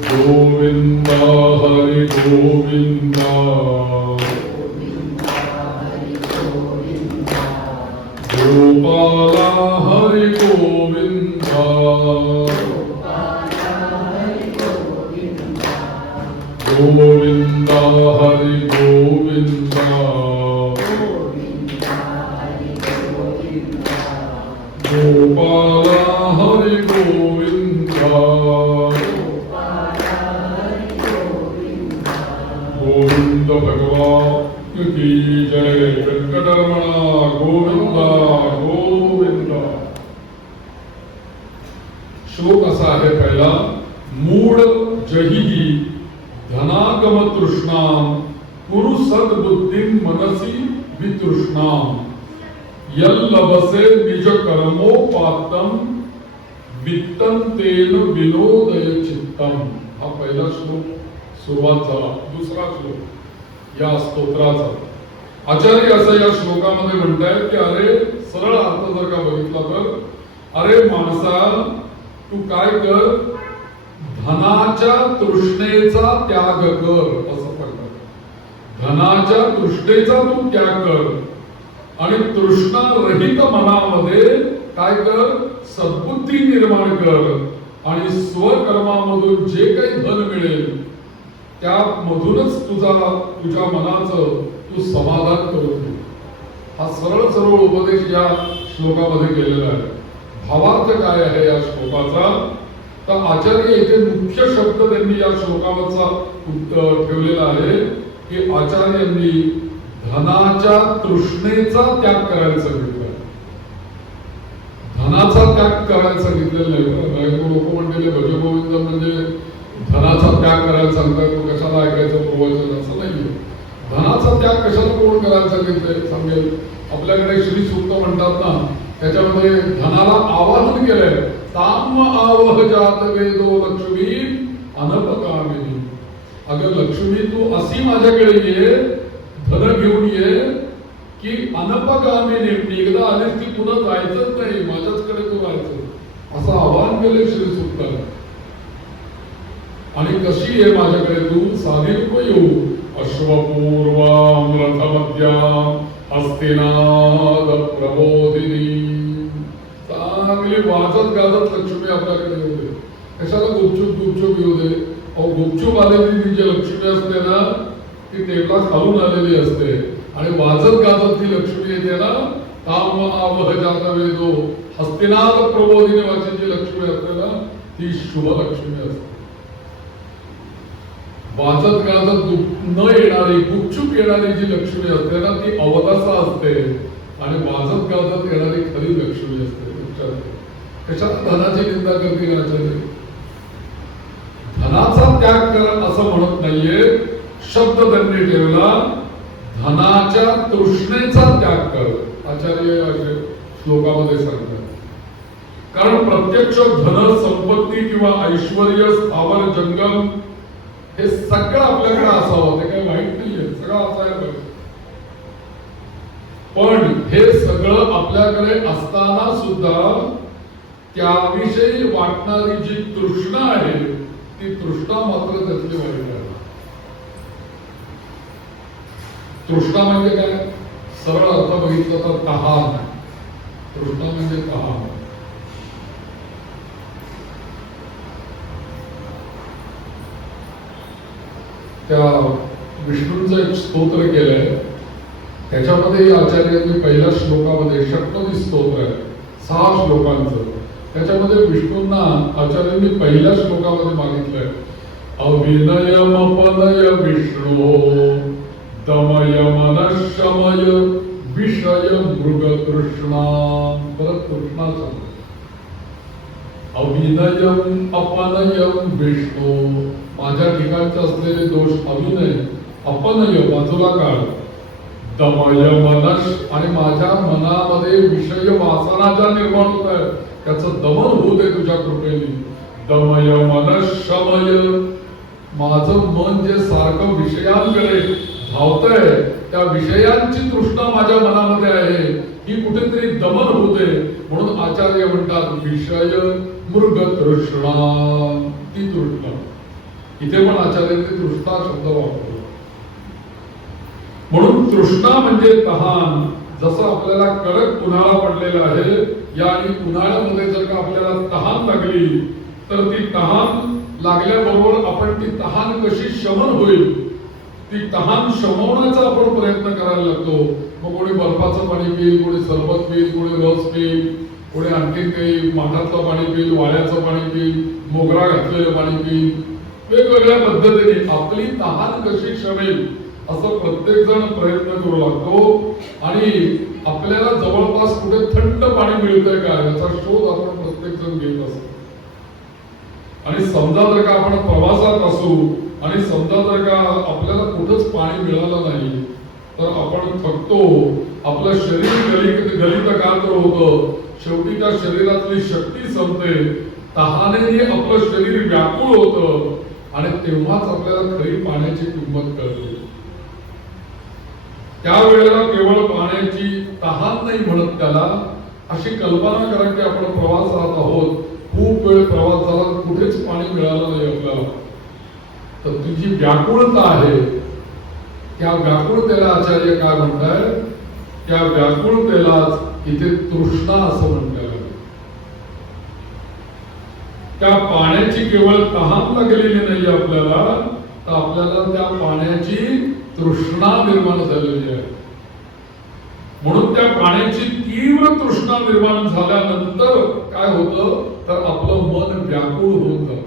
गोविंदा हरि गोविंदा गोपाला हरि गोविंदा गोविंदा हरि गोविंदा गोपाला हरि गोविंदा गोविंद भगवान की जय. व्यंकटरमणा गोविंदा गोविंदा. श्लोक असा आहे पहिला. मूढ जही धनागम तृष्णाम कुरु सद्बुद्धीं मनसी वितृष्णाम यल्लभसे निज कर्मोपातम वित्तंतेन विनोदय चित्तम. हा पहिला श्लोक सुरुवात झाला. दुसरा श्लोक या स्तोत्राचा. आचार्य असं या श्लोकामध्ये म्हणतायत की अरे सरळ अर्थ जर का बघितला तर अरे माणसा तू काय कर, धनाच्या तृष्णेचा त्याग कर असं म्हणतात. धनाच्या तृष्णेचा तू त्याग कर आणि तृष्णा रहित मनामध्ये काय कर, सद्बुद्धी निर्माण कर आणि स्वकर्मामधून जे काही धन मिळेल त्यामधूनच तुझ्या मनाचं तू समाधान करून घे. हा सरळ सरळ उपदेश या श्लोकामध्ये केलेला आहे. भावार्थ काय आहे या श्लोकाचा तर आचार्य येथे मुख्य शब्द त्यांनी या श्लोकावरचा ठेवलेला आहे की आचार्यांनी धनाच्या तृष्णेचा त्याग करायला सांगितलं. धनाचा त्याग करायला सांगितलेलं नाही. लोक म्हणलेले भजगोविंद म्हणजे धनाचा त्याग करायला सांगतात, तो कशाला ऐकायचं प्रवचन असं नाहीये. धनाचा त्याग कशाला कोण करायला सांगितलंय सांगेल. आपल्याकडे श्री सूक्त म्हणतात ना, त्याच्यामध्ये धनाला आवाहन केलंय. ताम आवह जात वेदो लक्ष्मी अनपकामिनी. अगं लक्ष्मी तू अशी माझ्याकडे ये, धन घेऊन ये की अनपगामिनी, एकदा आलीस की पुन्हा जायचंच नाही, माझ्याचकडे तू राहायचं असं आवाहन केलंय श्री सूक्ताने. आणि कशी आहे माझ्याकडे तू, साधी नको येऊ. अश्वपूर्वाम रथमध्याम हस्तिनाद प्रबोधिनी. चांगली वाजत गाजत लक्ष्मी आपल्याकडे येऊ दे. कशाला गुपचूप येऊ दे. अहो गुपचूप आलेली जी लक्ष्मी असते ना ती टेबला खालून आलेली असते आणि वाजत गाजत ती लक्ष्मी येते ना, ताम आवह जात वेदो हस्तिनाद प्रबोधिनी वाची जी लक्ष्मी असते ना ती शुभ लक्ष्मी असते. वाजत गाजत न येणारी गुपचूप येणारी जी लक्ष्मी असते ना ती अवदासा असते आणि वाजत गाजत येणारी खरी लक्ष्मी असते. कशाला धनाची निंदा करतील आचार्य. धनाचा त्याग कर असं म्हणत नाहीये. शब्द त्यांनी ठेवला धनाच्या तृष्णेचा त्याग कर. आचार्य श्लोकामध्ये सांगतात. कारण प्रत्यक्ष धन संपत्ती किंवा ऐश्वर्य स्थावर जंगम हे सगळं आपल्याकडे असावं, ते काही वाईट नाहीये, सगळं असायला पाहिजे. पण हे सगळं आपल्याकडे असताना सुद्धा त्याविषयी वाटणारी जी तृष्णा आहे ती तृष्णा मात्र त्यातली वाईट आहे. तृष्णा म्हणजे काय, सरळ अर्थ बघितलं तर तहान. तृष्णा म्हणजे तहान. त्या विष्णूंचं एक स्तोत्र केलंय त्याच्यामध्ये आचार्यांनी पहिल्या श्लोकामध्ये षट्पदी स्तोत्र आहे 6 श्लोकांचं. त्याच्यामध्ये विष्णूंना आचार्यांनी पहिल्या श्लोकामध्ये मागितलंय अभिनयमपनय विष्णू दमय मनशमय विषय मृग तृष्णा. परत तृष्णा सांग. अभिनयम अपनयम विष्णू, माझ्या ठिकाणचे असलेले दोष अभिनय अपनय बाजूला काढ. दमय मनश, आणि माझ्या मनामध्ये विषय वासना ज्या निर्माण होत आहे त्याचं दमन होऊ दे तुझ्या कृपेने. दमय मनशमय, माझं मन जे सारखं विषयांकडे धावतंय त्या विषयांची तृष्णा माझ्या मनामध्ये आहे ही कुठेतरी दमन होऊ दे. म्हणून आचार्य म्हणतात विषय मृग तृष्णा, ती तृष्णा. इथे पण आचार्यांनी तृष्णा शब्द वापरला. म्हणून तृष्णा म्हणजे तहान. जसं आपल्याला कडक उन्हाळा पडलेला आहे या आणि उन्हाळ्यामध्ये जर का आपल्याला तहान लागली तर ती तहान लागल्याबरोबर आपण ती तहान कशी शमन होईल ती तहान शमवण्याचा आपण प्रयत्न करायला लागतो. मग कोणी बर्फाचं पाणी पिईल, कोणी सरबत पिईल, कोणी रस पिईल, कोणी आणखी काही माठातलं पाणी पिईल, वाळ्याचं पाणी पिईल, मोगरा घातलेलं पाणी पिईल. वेगवेगळ्या पद्धतीने आपली तहान कशी शमेल असं प्रत्येक जण प्रयत्न करू लागतो आणि आपल्याला जवळपास कुठे थंड पाणी मिळतंय का याचा शोध आपण प्रत्येक जण घेत असतो. आणि समजा जर का आपण प्रवासात असू आणि समजा जर का आपल्याला कुठंच पाणी मिळालं नाही तर आपण थकतो, आपलं शरीर गलित कातर होतं, शेवटी त्या शरीरातली शक्ती संपते, तहानेने आपलं शरीर व्याकुळ होतं आणि तेव्हाच आपल्याला खरी पाण्याची किंमत कळते. त्यावेळेला केवळ पाण्याची तहान नाही म्हणत त्याला, अशी कल्पना करा की आपण प्रवासात आहोत, खूप वेळ प्रवास झाला, कुठेच पाणी मिळालं नाही आपल्याला, तर तुझी व्याकुळता आहे, त्या व्याकुळतेला आचार्य काय म्हणताय, त्या व्याकुळतेलाच इथे तृष्णा असं म्हणतात. त्या पाण्याची केवळ तहान लागलेली नाही आपल्याला, तर आपल्याला त्या पाण्याची तृष्णा निर्माण झालेली आहे. म्हणून त्या पाण्याची तीव्र तृष्णा निर्माण झाल्यानंतर काय होतं, तर आपलं मन व्याकुळ होऊन जातं.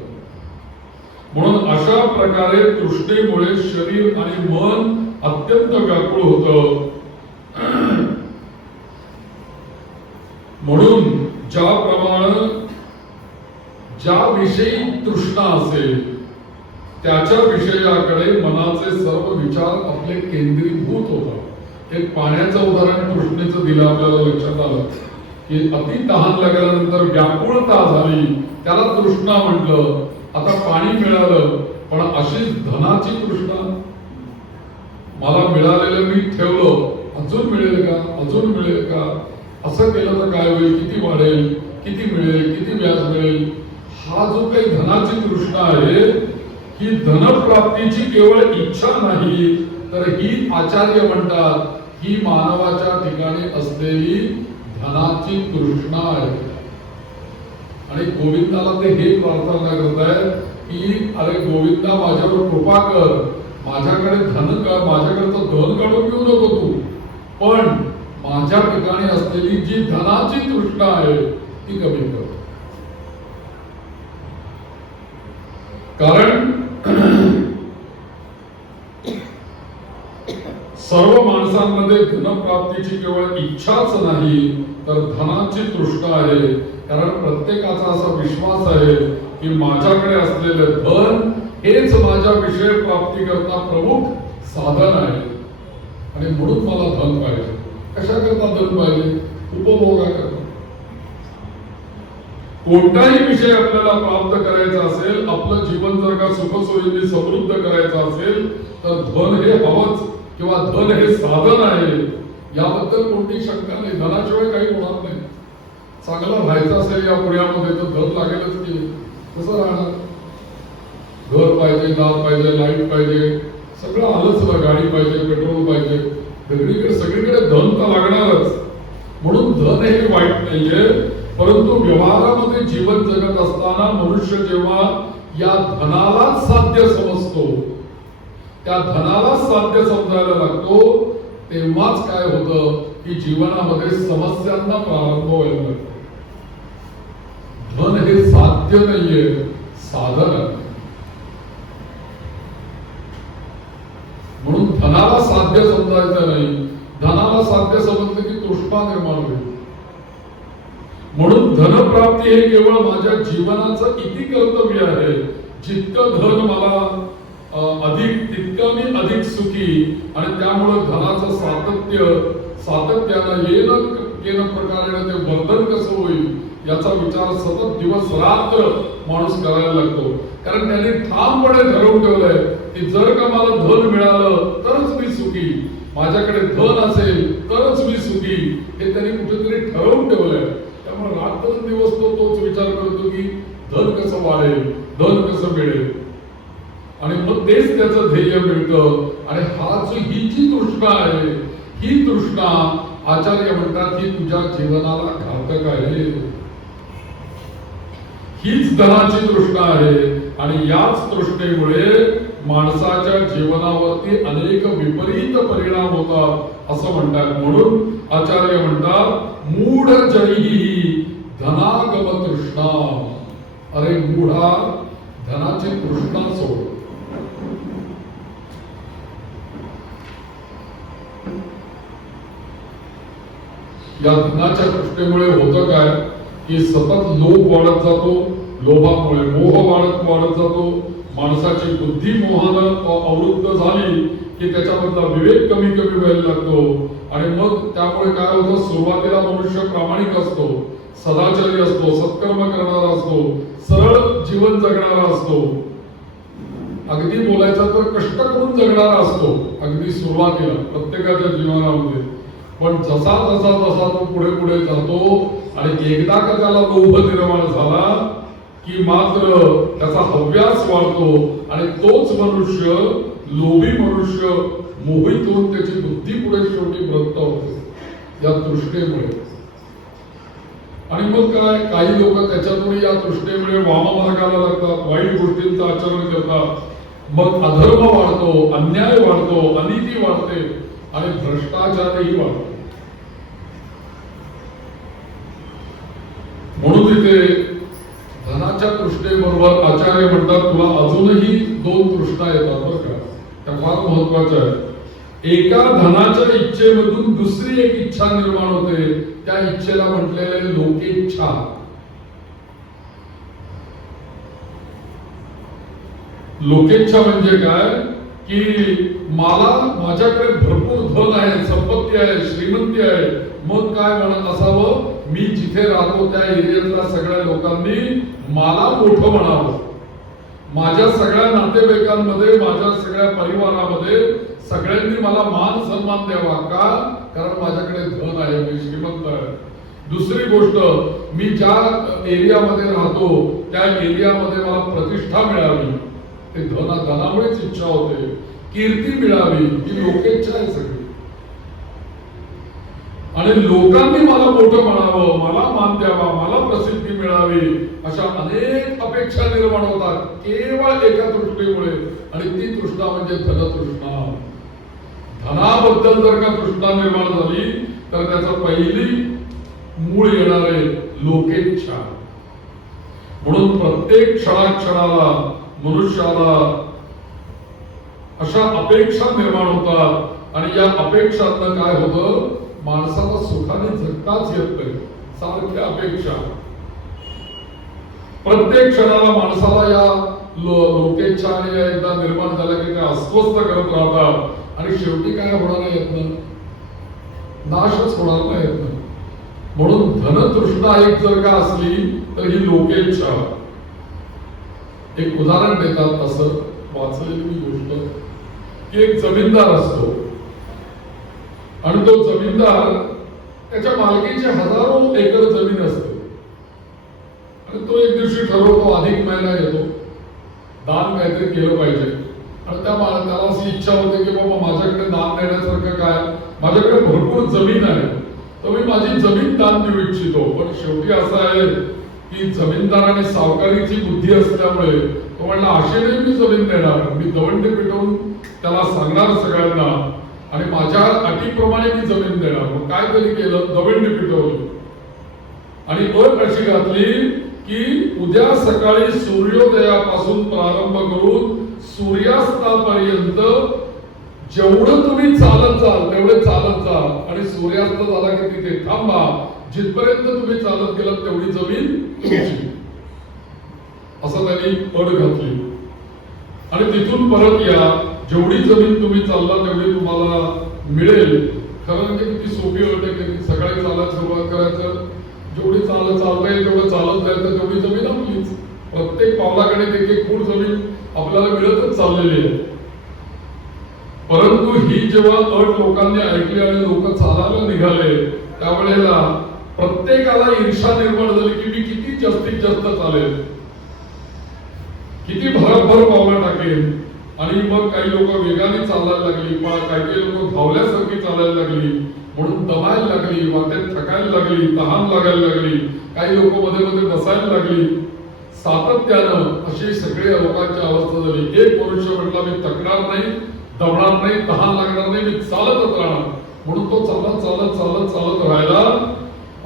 म्हणून अशा प्रकारे तृष्णेमुळे शरीर आणि मन अत्यंत व्याकुळ होतं. म्हणून ज्याप्रमाणे ज्या विषयी तृष्णा असेल त्याच्या विषयाकडे मनाचे सर्व विचार आपले केंद्रीभूत होतात. एक पाण्याचं उदाहरण तृष्णेचं दिलं आपल्याला लक्षात आलं की अति तहान लागल्यानंतर व्याकुळता झाली, त्याला तृष्णा म्हटलं. आता पाणी मिळालं, पण अशीच धनाची तृष्णा, मला मिळालेलं मी ठेवलं, अजून मिळेल का, अजून मिळेल का, असं केलं तर काय होईल, किती वाढेल, किती मिळेल, किती व्याज मिळेल, हा जो काही धनाची तृष्णा आहे, ही धनप्राप्तीची केवळ इच्छा नाही, तर ही आचार्य म्हणतात ही मानवाच्या ठिकाणी असलेली धनाची तृष्णा आहे. आणि गोविंदाला ते हे प्रार्थना करतायत की अरे गोविंदा माझ्यावर कृपा कर, माझ्याकडे धन का, माझ्याकडचं धन काढून घेऊ नको तू, पण माझ्या ठिकाणी असलेली जी धनाची तृष्णा आहे ती कमी कर. कारण सर्व माणसांमध्ये धनप्राप्तीची केवळ इच्छाच नाही तर धनाची तृष्णा आहे. कारण प्रत्येकाचा असा विश्वास आहे की माझ्याकडे असलेले धन हेच माझ्या विषय प्राप्ती करता प्रमुख साधन आहे आणि म्हणून मला धन पाहिजे. कशा करता धन पाहिजे? उपभोगाकरता. कोणताही विषय आपल्याला प्राप्त करायचा असेल, आपलं जीवन जर का सुखसोयीने समृद्ध करायचं असेल तर धन हे हवंच किंवा धन हे साधन आहे, याबद्दल कोणती शंका नाही. धनाशिवाय काही होणार नाही. चांगलं राहायचं असेल या पुण्यामध्ये तर धन लागेलच की, कसं राहणार? घर पाहिजे, दार पाहिजे, लाईट पाहिजे, सगळं आलंच ना, गाडी पाहिजे, पेट्रोल पाहिजे, सगळीकडे धन तर लागणारच. म्हणून धन हे वाईट नाहीये, परंतु व्यवहारामध्ये जीवन जगत असताना मनुष्य जेव्हा या धनालाच साध्य समजतो, त्या धनालाच साध्य समजायला लागतो, तेव्हाच काय होतं की जीवनामध्ये समस्यांना प्रारंभ व्हायला लागतो. धन हे साध्य नाहीये, साधन आहे. म्हणून धनाला साध्य समजायचं नाही. धनाला साध्य समजलं की तृष्णा निर्माण होईल. म्हणून धनप्राप्ती हे केवळ माझ्या जीवनाचं इति कर्तव्य आहे. जितकं धन मला अधिक, तितकं मी अधिक सुखी, आणि त्यामुळे धनाचं सातत्यानं येणं प्रकारे ते वर्धन कसं होईल याचा विचार सतत दिवस रात्र माणूस करायला लागतो. कारण त्याने ठामपणे ठरवून ठेवलंय की जर का मला धन मिळालं तरच मी सुखी, माझ्याकडे धन असेल तरच मी सुखी, हे त्यांनी कुठेतरी ठरवून ठेवलंय. त्यामुळे रात्रंदिवस तोच विचार करतो की धन कसं वाढेल, धन कसं मिळेल, आणि मग तेच त्याचं ध्येय मिळतं. आणि ही जी तृष्णा आहे, ही तृष्णा आचार्य म्हणतात ही तुझ्या जीवनाला घातक आहे. हीच धनाची तृष्णा आहे आणि याच तृष्णेमुळे माणसाच्या जीवनावरती अनेक विपरीत परिणाम होतात असं म्हणतात. म्हणून आचार्य म्हणतात मूढ जरी धनागम तृष्णा. अरे मूढा, धनाची तृष्णा सोड. या धनाच्या तृष्णेमुळे होतं काय की सतत लोभ वाढत जातो, लोभामुळे मोह वाढत जातो, माणसाची बुद्धी मोहानं अवरुद्ध झाली की त्याच्यामधला विवेक कमी व्हायला लागतो आणि मग त्यामुळे काय होतं, सुरुवातीला मनुष्य प्रामाणिक असतो, सदाचारी असतो, सत्कर्म करणारा असतो, सरळ जीवन जगणारा असतो, अगदी बोलायचं तर कष्ट करून जगणारा असतो अगदी सुरुवातीला प्रत्येकाच्या जीवनामध्ये. पण जसा तो पुढे जातो आणि एकदा का त्याला लोभ निर्माण झाला की मात्र त्याचा हव्यास वाढतो आणि तोच मनुष्य, लोभी मनुष्य, मोहित होऊन त्याची बुद्धी पुढे शेवटी भ्रष्ट होते या तृष्णेमुळे. आणि मग काय, काही लोक त्याच्यातून या तृष्णेमुळे वाममार्गाला लागतात, वाईट गोष्टींचं आचरण करतात, मग अधर्म वाढतो, अन्याय वाढतो, अनिती वाढते आणि भ्रष्टाचारही वाढतो. म्हणून इथे धनाच्या तृष्णेबरोबर आचार्य म्हणतात तुला अजूनही 2 तृष्णा येतात बरं का, त्या फार महत्वाच्या आहेत. एका धनाच्या इच्छेमधून दुसरी एक इच्छा निर्माण होते, त्या इच्छेला म्हटलेले लोकेच्छा. लोकेच्छा म्हणजे काय की मला माझ्याकडे भरपूर धन आहे, संपत्ती आहे, श्रीमंती आहे, मग काय म्हणत असावं, मी जिथे राहतो त्या एरियातल्या सगळ्या लोकांनी मला मोठं म्हणावं, माझ्या सगळ्या नातेवाईकांमध्ये, माझ्या सगळ्या परिवारामध्ये सगळ्यांनी मला मान सन्मान द्यावा. का? कारण माझ्याकडे धन आहे, मी श्रीमंत आहे. दुसरी गोष्ट, मी ज्या एरियामध्ये राहतो त्या एरियामध्ये मला प्रतिष्ठा मिळावी, ते धनामुळेच इच्छा होते. कीर्ती मिळावी, ही लोकेच्छा आहे सगळी. आणि लोकांनी मला मोठं म्हणावं, मला मान द्यावा, मला प्रसिद्धी मिळावी, अशा अनेक अपेक्षा निर्माण होतात केवळ एका तृष्णेमुळे. आणि ती तृष्णा म्हणजे धनतृष्णा. धनाबद्दल जर का तृष्णा निर्माण झाली तर त्याचं पहिली मूळ येणारे लोकेच्छा. म्हणून प्रत्येक क्षणाला मनुष्याला अशा अपेक्षा निर्माण होतात आणि या अपेक्षांना काय होतं, माणसाला सुखाने जगताच येत नाही. सारख्या अपेक्षा प्रत्येक क्षणाला माणसाला या लोकेच्छा आणि एकदा निर्माण झाल्या की त्या अस्वस्थ करत राहतात आणि शेवटी काय होणार आहे, यातनं नाशच होणार नाही यातनं. म्हणून धनतृष्णा एक जर का असली तर ही लोकेच्छा. एक उदाहरण देतात, असं वाचलेली मी गोष्ट की एक जमीनदार असतो आणि तो जमीनदार त्याच्या मालकीची हजारो एकर जमीन असते आणि तो एक दिवशी ठरवतो अधिक महिना येतो, दान काहीतरी केलं पाहिजे. आणि त्याला अशी इच्छा होते की बाबा माझ्याकडे दान देण्यासारखं काय, माझ्याकडे भरपूर जमीन आहे, तर मी माझी जमीन दान देऊ इच्छितो. पण शेवटी असं आहे की जमीनदार आणि सावकारीची बुद्धी असल्यामुळे तो म्हणला अशी नाही मी जमीन देणार, मी दवंडी पिटवून त्याला सांगणार सगळ्यांना आणि माझ्या अटीप्रमाणे मी जमीन देणार. मग काय तरी केलं, दवंडी पिटवली आणि अट अशी घातली की उद्या सकाळी सूर्योदयापासून प्रारंभ करून सूर्यास्तापर्यंत जेवढं तुम्ही चालत जाल तेवढे चालत जा आणि सूर्यास्त झाला की तिथे थांबा, जिथपर्यंत तुम्ही चालत गेलात तेवढी जमीन तुमची. असं त्यांनी अट घातली आणि तिथून परत या, जेवढी जमीन तुम्ही चालला तेवढी तुम्हाला मिळेल. खरं म्हणजे किती सोपी अट आहे की सकाळी चालायला सुरुवात करायचं, जेवढी चालता येईल तेवढं चालत जायचं, तेवढी जमीन आपलीच. प्रत्येक पावलाकडे एक एक फूट जमीन आपल्याला मिळतच चाललेली आहे. परंतु ही जेव्हा अट लोकांनी ऐकली आणि लोक चालायला निघाले त्यावेळेला प्रत्येकाला ईर्षा निर्माण झाली की मी किती जास्तीत जास्त चालेल, किती भरभर पावलं टाकेल. आणि मग काही लोक वेगाने चालायला लागली, काही लोक धावल्यासारखी चालायला लागली, म्हणून दमायला लागली, वाटेत थकायला लागली, तहान लागायला लागली, काही लोक मध्ये मध्ये बसायला लागली. सातत्यानं अशी सगळ्या लोकांची अवस्था झाली. एक मनुष्य म्हटला मी थकणार नाही, दमणार नाही, तहान लागणार नाही, मी चालतच राहणार. म्हणून तो चालत राहिला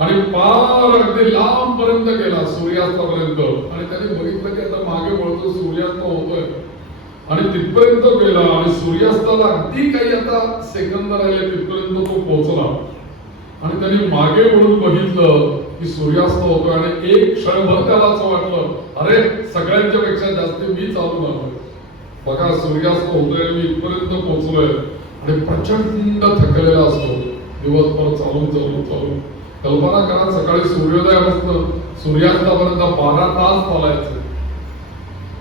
आणि पार अगदी लांब पर्यंत गेला सूर्यास्तापर्यंत. आणि त्याने बघितलं की आता मागे वळतो, सूर्यास्त होतोय आणि तिथपर्यंत गेला. आणि सूर्यास्ताला अगदी काही आता सेकंद राहिले तिथपर्यंत तो पोहोचला. आणि त्यांनी मागे वळून बघितलं की सूर्यास्त होतोय. आणि एक क्षणभर त्याला असं वाटलं, अरे सगळ्यांच्या पेक्षा जास्त मी चालू लागलोय. बघा सूर्यास्त होतोय, मी इथपर्यंत पोहोचलोय. आणि प्रचंड थकलेला असतो दिवसभर चालून चालून चालून. कल्पना करा, सकाळी सूर्योदयापासून सूर्यास्तापर्यंत 12 तास चालायचं.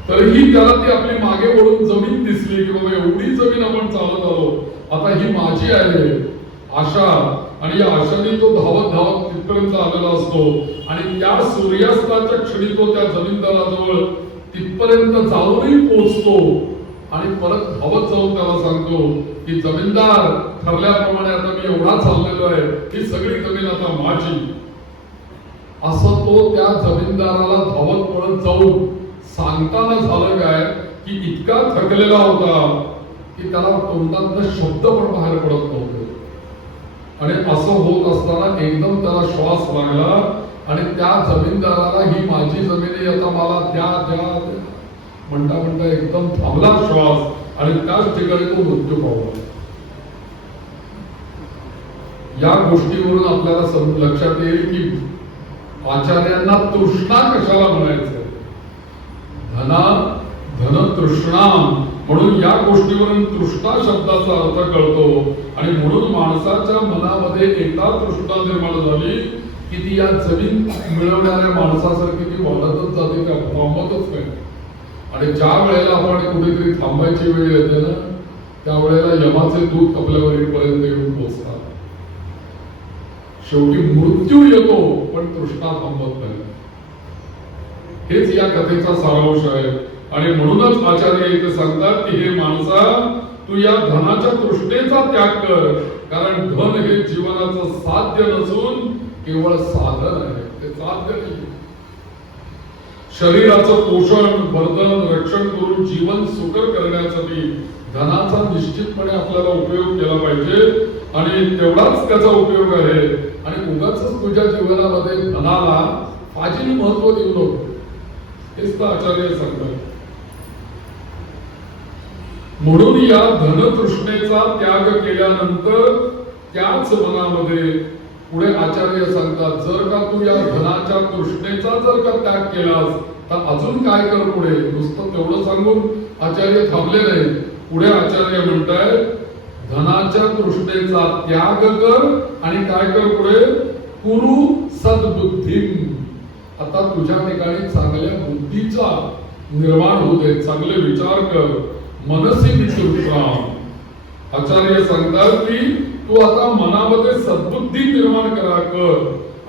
तरीही त्याला ती आपली मागे वळून जमीन दिसली की बाबा एवढी जमीन आपण चालत आलो, आता ही माझी आहे आशा. आणि या आशाने तो धावत धावत तिथपर्यंत आलेला असतो. आणि त्या सूर्यास्ताच्या क्षणी तो त्या जमीनदाराजवळ तिथपर्यंत जाऊनही पोहोचतो. आणि परत धावत जाऊन त्याला सांगतो की जमीनदार, ठरल्याप्रमाणे आता मी एवढा चाललेलो आहे, ही सगळी जमीन आता माझी. असं तो त्या जमीनदाराला धावत पळत जाऊन सांगताना झालं काय की इतका थकलेला होता की त्याला तोंडातनं शब्द पण बाहेर पडत नव्हते. आणि असं होत असताना एकदम त्याला श्वास लागला. आणि त्या जमीनदाराला ही माझी जमीन आहे, आता मला द्या द्या म्हणता म्हणता एकदम थांबला श्वास. आणि त्याच ठिकाणी तो मृत्यू पावला. या गोष्टीवरून आपल्याला लक्षात येईल की आचार्यांना तृष्णा कशाला म्हणायचं. धनतृष्णा म्हणून या गोष्टीवरून तृष्णा शब्दाचा अर्थ कळतो. आणि म्हणून माणसाच्या मनामध्ये एकदा तृष्णा निर्माण झाली की ती या जमीन मिळवणाऱ्या माणसासारखी ती वाढतच जाते, त्या थांबतच नाही. आणि ज्या वेळेला आपण कुठेतरी थांबायची वेळ येते ना, त्यावेळेला यमाचे दूत आपल्यावर पर्यंत येऊन पोहोचतात. शेवटी मृत्यू येतो पण तृष्णा थांबत नाही. हेच या कथेचा सारांश आहे. आणि म्हणूनच आचार्य इथे सांगतात की हे माणसा, तू या धनाच्या तृष्णेचा त्याग कर. कारण धन हे जीवनाचं साध्य नसून केवळ साधन आहे, ते साध्य नाही. शरीराचं पोषण, वर्धन, रक्षण करून जीवन सुकर करण्यासाठी धनाचा निश्चितपणे आपल्याला उपयोग केला पाहिजे. आणि तेवढाच त्याचा उपयोग आहे. आणि उगाच तुझ्या जीवनामध्ये धनाला फाजील महत्व देऊ नको, हेच तर आचार्य सांगतात. म्हणून या धनतृष्णेचा त्याग केल्यानंतर त्याच मनामध्ये पुढे आचार्य सांगतात, जर का तू या धनाच्या तृष्णेचा जर का त्याग केलास तर अजून काय कर पुढे. नुसतं तेवढं सांगून आचार्य थांबले नाही. पुढे आचार्य म्हणतायत, धनाच्या तृष्णेचा त्याग कर आणि काय कर पुढे, कुरु सद्बुद्धी. आता तुझ्या ठिकाणी चांगल्या बुद्धीचा निर्माण होते, चांगले विचार कर. मनसी विचार. आचार्य सांगतात की तू आता मनामध्ये सद्बुद्धी निर्माण करा कर.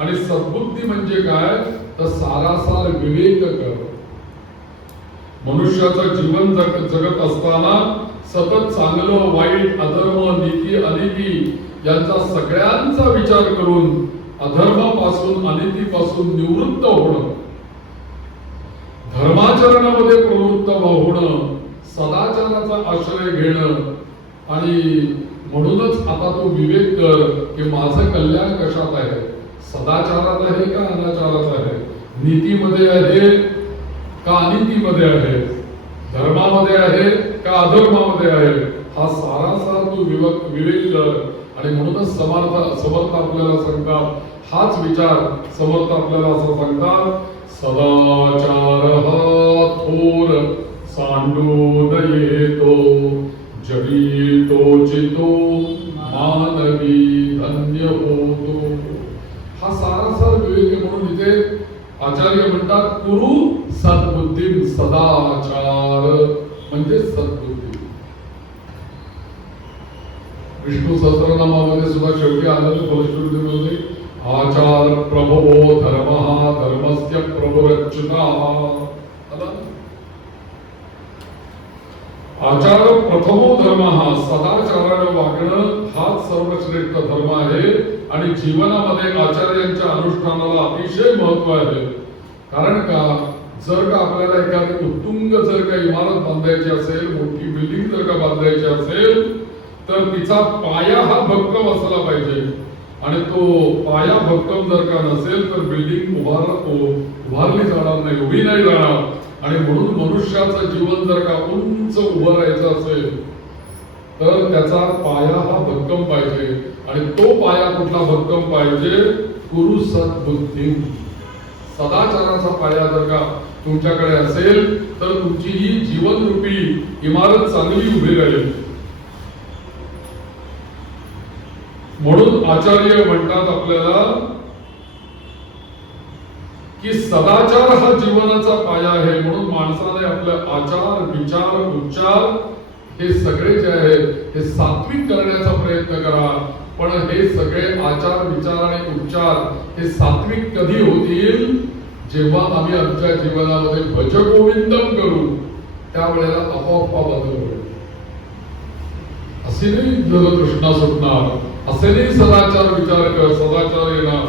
आणि सद्बुद्धी म्हणजे काय तर सारासार विवेक कर. मनुष्याचं जीवन जगत असताना सतत चांगलं वाईट, अधर्म, नीती अनिती यांचा सगळ्यांचा विचार करून अधर्मापासून अनितीपासून निवृत्त होणं, धर्माचरणामध्ये प्रवृत्त होणं, सदाचाराचा आश्रय घेणं. आणि म्हणूनच आता तो विवेक कर की माझं कल्याण कशात आहे, सदाचारात आहे का अनाचारात आहे, नीतीमध्ये आहे का अनितीमध्ये आहे, धर्मामध्ये आहे का अधर्मामध्ये आहे. हा सारासार तू विवेक कर. आणि म्हणूनच समर्थ आपल्याला सांगतात, हाच विचार समर्थ आपल्याला असं सांगतात, सदाचार थोर सांडून येतो, जगी तोचितो मानवी धन्य होतो. हा सारासार विवेक आहे. म्हणून इथे आचार्य म्हणतात, कुरु सद्बुद्धी. सदाचार म्हणजे सद्बुद्धी. विष्णू सहस्रनामामध्ये सुद्धा शेवटी आलेलं फलश्रुतीमध्ये आचार प्रभवो धर्मः धर्मस्य प्रभुरच्युतः. आचार प्रथमो धर्म, हा सदाचाराने वागणं हाच सर्वश्रेष्ठ धर्म आहे. आणि जीवनामध्ये आचार्यांच्या अनुष्ठानाला अतिशय महत्व आहे. कारण का, जर का आपल्याला एखादी उत्तुंग जर का इमारत बांधायची असेल, मोठी बिल्डिंग जर का बांधायची असेल, तर तिचा पाया हा भक्कम असला पाहिजे. आणि तो पाया भक्कम जर का नसेल तर बिल्डिंग उभारली जाणार नाही, उभी नाही राहणार. आणि म्हणून मनुष्याचं जीवन जर का उंच उभं राहायचं असेल तर त्याचा पाया हा भक्कम पाहिजे. आणि तो पाया कुठला भक्कम पाहिजे? कुरु सद्बुद्धी, सदाचाराचा पाया जर का तुमच्याकडे असेल तर तुमची ही जीवनरूपी इमारत चांगली उभी राहील. म्हणून आचार्य म्हणतात आपल्याला की सदाचार हा जीवनाचा पाया आहे. म्हणून माणसाने आपले आचार, विचार, उच्चार हे सगळे जे आहेत हे सात्विक करण्याचा प्रयत्न करा. पण हे सगळे आचार, विचार आणि उपचार हे सात्विक कधी होतील? जेव्हा आम्ही आमच्या जीवनामध्ये भज गोविंदम करू, त्यावेळेला आपोआप बदल होईल. असे नाही जलतृष्णा सुटणार, असे नाही सदाचार विचार कर, सदाचार येणार.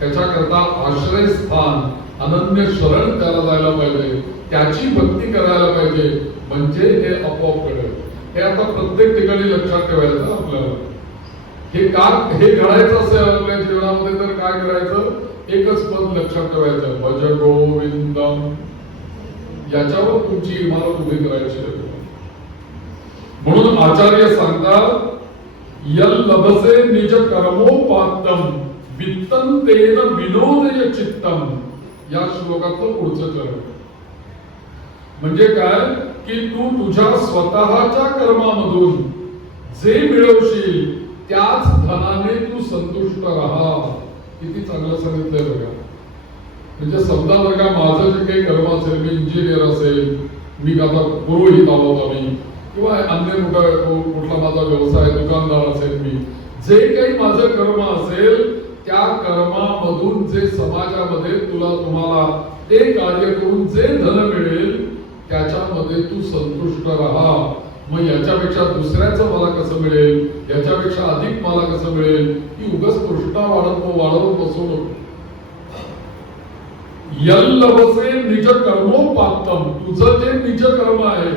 त्याच्याकरता आश्रयस्थान, अनन्य शरण त्याला जायला पाहिजे, त्याची भक्ती करायला पाहिजे, म्हणजे हे आपोआप घडेल. हे आता प्रत्येक ठिकाणी लक्षात ठेवायचं आपल्याला. हे घडायचं असेल आपल्या जीवनामध्ये तर काय करायचं? एकच पद लक्षात ठेवायचं, भज गोविंदम. याच्यावर तुमची इमारत उभी करायची आहे. म्हणून आचार्य सांगतात, यल लभसे निज कर्मोपात्तम वित्तंतेन विनोदय चित्तम. या श्लोकातलं पुढचं चरण म्हणजे काय की तू तुझ्या स्वतःच्या कर्मामधून जे मिळवशील त्याच धनाने तू संतुष्ट राहा. किती चांगलं सांगितलंय बघा. म्हणजे समजा जर का माझं जे काही कर्म असेल, मी इंजिनियर असेल, मी आता पुरोहित आहोत आम्ही, किंवा अन्य कुठला माझा व्यवसाय, दुकानदार असेल, मी जे काही माझं कर्म असेल त्या कर्मामधून जे समाजामध्ये तुम्हाला ते कार्य करून जे धन मिळेल त्याच्यामध्ये तू संतुष्ट राहा. मग याच्यापेक्षा दुसऱ्याचं मला कसं मिळेल, याच्यापेक्षा अधिक मला कसं मिळेल, ही उगाच कृष्णा वाढवून बसू नको. यल्लवसे निज कर्मोपात्तम, तुझं जे निज कर्म आहे,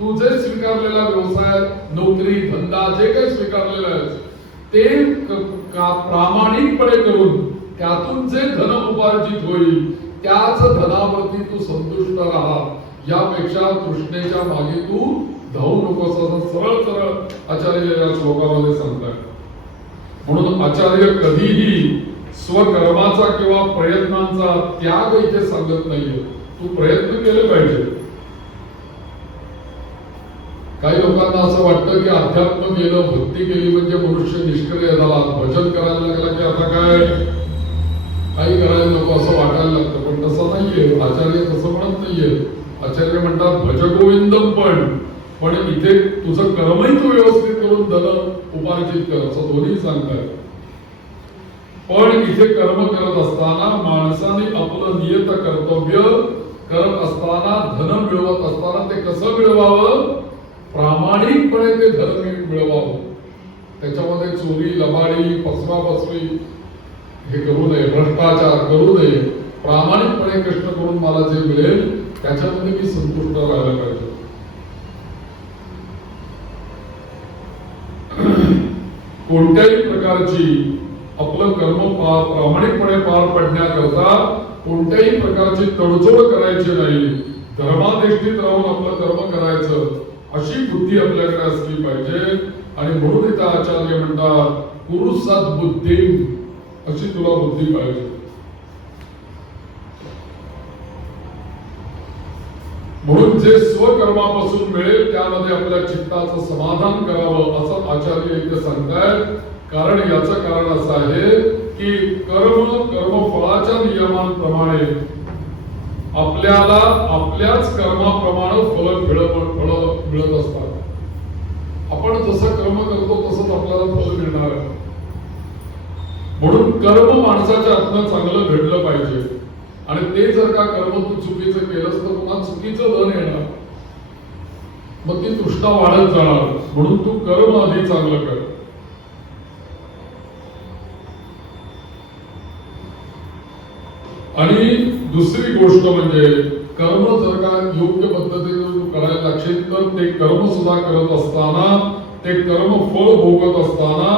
तू जे स्वीकारलेला व्यवसाय, नोकरी, धंदा जे काही स्वीकारलेलं आहे ते प्रामाणिकपणे करून त्यातून जे धन उपार्जित होईल त्याच धनावरती तू संतुष्ट राहा. यापेक्षा तृष्णेच्या मागे तू धावू नकोस, असं सरळ सरळ आचार्य या श्लोकामध्ये सांगतात. म्हणून आचार्य कधीही स्वकर्माचा किंवा प्रयत्नांचा त्याग इथे सांगत नाहीये. तू प्रयत्न केले पाहिजे. काही लोकांना असं वाटतं की अध्यात्म केलं, भक्ती केली म्हणजे मनुष्य निष्क्रिय झाला, भजन करायला लागला की आता काय काही करायला नको असं वाटायला लागतं. पण तसं नाहीये. आचार्य तसं म्हणत नाहीये. आचार्य म्हणतात भज गोविंदम, पण इथे तुझं कर्मही तू व्यवस्थित करून धन उपार्जित कर, असं दोन्ही सांगतात. पण इथे कर्म करत असताना माणसाने आपलं नियत कर्तव्य करत असताना, धन मिळवत असताना ते कसं मिळवावं? प्रामाणिकपणे ते धन मिळवावं. त्याच्यामध्ये चोरी, लबाडी, फसवाफसवी हे करू नये, भ्रष्टाचार करू नये. प्रामाणिकपणे कष्ट करून मला जे मिळेल त्याच्यामध्ये मी संतुष्ट राहायला पाहिजे. कोणत्याही प्रकारची आपलं कर्म प्रामाणिकपणे पार पडण्याकरता कोणत्याही प्रकारची तडजोड करायची नाही. धर्माधिष्ठित राहून आपलं कर्म करायचं, अशी बुद्धी आपल्याकडे असली पाहिजे. आणि म्हणून इथं आचार्य म्हणतात कुरु सद्बुद्धी, अशी तुला बुद्धी पाहिजे. म्हणून जे स्वकर्मापासून मिळेल त्यामध्ये आपल्या चित्ताचं समाधान करावं, असं आचार्य इथे सांगतायत. कारण याचं कारण असं आहे की कर्मफळाच्या नियमांप्रमाणे आपल्याला आपल्याच कर्माप्रमाणे फळ मिळत असतात. आपण जसं कर्म करतो तसंच आपल्याला फळ मिळणार आहे. म्हणून कर्म माणसाच्या हातनं चांगलं घडलं पाहिजे. आणि ते जर का कर्म तू चुकीचं केलंस तर पुन्हा चुकीचं धन येणार, मग ती तृष्णा वाढत जाणार. म्हणून तू कर्म आधी चांगलं कर. आणि दुसरी गोष्ट म्हणजे कर्म जर का योग्य पद्धतीने तू करायला लागशील तर ते कर्म सुद्धा करत असताना, ते कर्म फळ भोगत असताना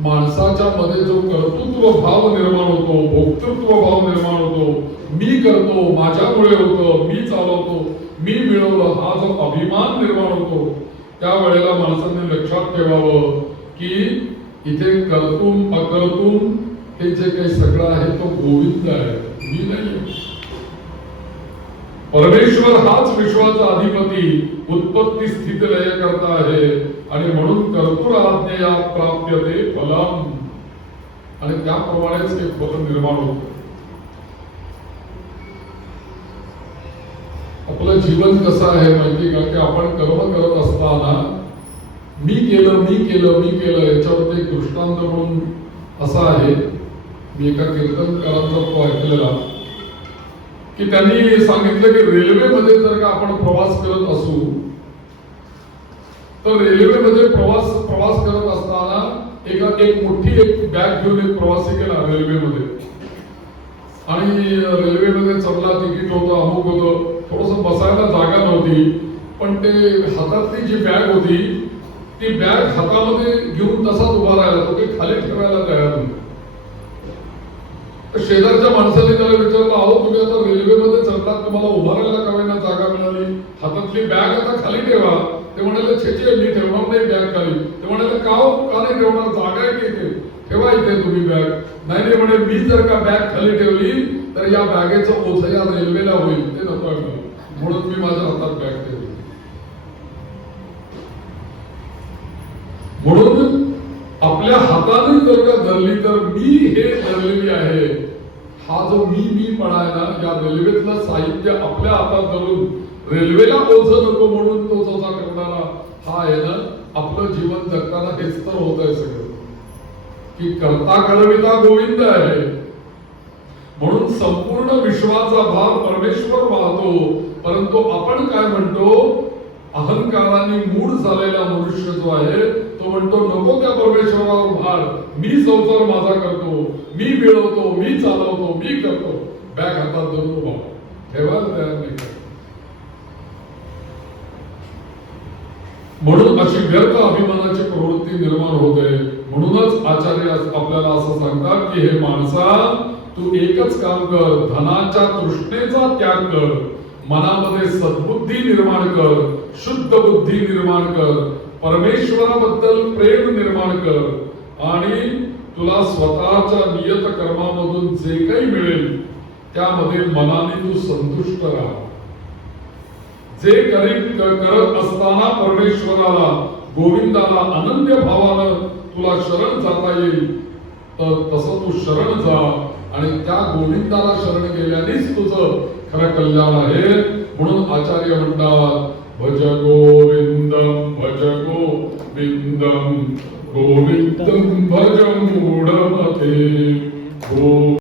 माणसाच्या मध्ये जो कर्तृत्व भाव निर्माण होतो, भोक्तृत्व भाव निर्माण होतो, मी करतो, माझ्यामुळे होतं, मी चालवतो, मी मिळवलं, हा जो अभिमान निर्माण होतो, त्यावेळेला माणसाने लक्षात ठेवावं की इथे कर्तुम अकर्तुम हे जे काही सगळं आहे तो गोविंद आहे, मी नाही. परमेश्वर हाच विश्वाचा अधिपती, उत्पत्ती स्थिती लय करता आहे आणि म्हणून कर्तुर आज्ञया प्राप्यते फलम, आणि त्याप्रमाणेच हे फल निर्माण होतं. आपलं जीवन कसं आहे माहिती का, की आपण कर्म करत असताना मी केलं मी केलं मी केलं याच्यावर एक दृष्टांत म्हणून असा आहे. मी एका कीर्तनकारांचा तो ऐकलेला की त्यांनी सांगितलं की रेल्वेमध्ये जर का आपण प्रवास करत असू तर रेल्वेमध्ये प्रवास करत असताना एक मोठी बॅग घेऊन एक प्रवासी गेला रेल्वेमध्ये, आणि रेल्वेमध्ये चढला, तिकीट होतं, अमुक होतं, थोडस बसायला जागा नव्हती, पण ते हातातली जी बॅग होती ती बॅग हातामध्ये घेऊन तसाच उभा राहिला, तो काही खाली ठेवायला तयार नव्हता. शेजारच्या माणसाने त्याला विचारलं, अहो तुम्ही आता रेल्वेमध्ये चढलात, तुम्हाला उभा राहायला का वेळेला जागा मिळाली, हातातली बॅग आता खाली ठेवा. ते म्हणाले छे मी ठेवणार नाही बॅग खाली. ते म्हणाले का नाही ठेवणार, जागा आहे इथे, ठेवा इथे तुम्ही बॅग. नाही म्हणे, मी जर का बॅग खाली ठेवली तर या बॅगेचं ओझं या रेल्वेला होईल, ते नको आहे म्हणून मी माझ्या हातात बॅग ठेवली. म्हणून आपल्या हाताने जर का धरली तर मी हे धरलेली आहे, हा जो मीपणा आहे ना, या रेल्वेतलं साहित्य आपल्या हातात धरून रेल्वेला ओझं नको म्हणून तो जसा करणारा हा आहे ना, आपलं जीवन जगताना हेच तर होत आहे सगळं, की करता घडविता गोविंद आहे. म्हणून संपूर्ण विश्वाचा भार परमेश्वर वाहतो, परंतु आपण काय म्हणतो, अहंकाराने मूढ झालेला मनुष्य जो आहे तो म्हणतो नको त्या परमेश्वरावर भार, मी संसार माझा करतो, मी मिळवतो, मी चालवतो, मी करतो, बॅग हातात धरून उभा ठेवायला तयार नाही. म्हणून अशी व्यर्थ अभिमानाची प्रवृत्ती निर्माण होते. म्हणूनच आचार्य आपल्याला असं सांगतात की हे माणसा, तू एकच काम कर, धनाच्या तृष्णेचा त्याग कर, मनामध्ये सद्बुद्धी निर्माण कर, शुद्ध बुद्धी निर्माण कर, परमेश्वराबद्दल प्रेम निर्माण कर, आणि तुला स्वतःच्या नियत कर्मामधून जे काही मिळेल त्यामध्ये मनाने तू संतुष्ट राहा. जे करत असताना परमेश्वराला, गोविंदाला अनन्य भावानं तुला शरण जाता येईल तर तसं तू शरण जा, आणि त्या गोविंदाला शरण गेल्यानेच तुझं खरं कल्याण आहे. म्हणून आचार्य म्हणतात, भज गोविंदम भज गोविंदम, गोविंदम भज मूढमते.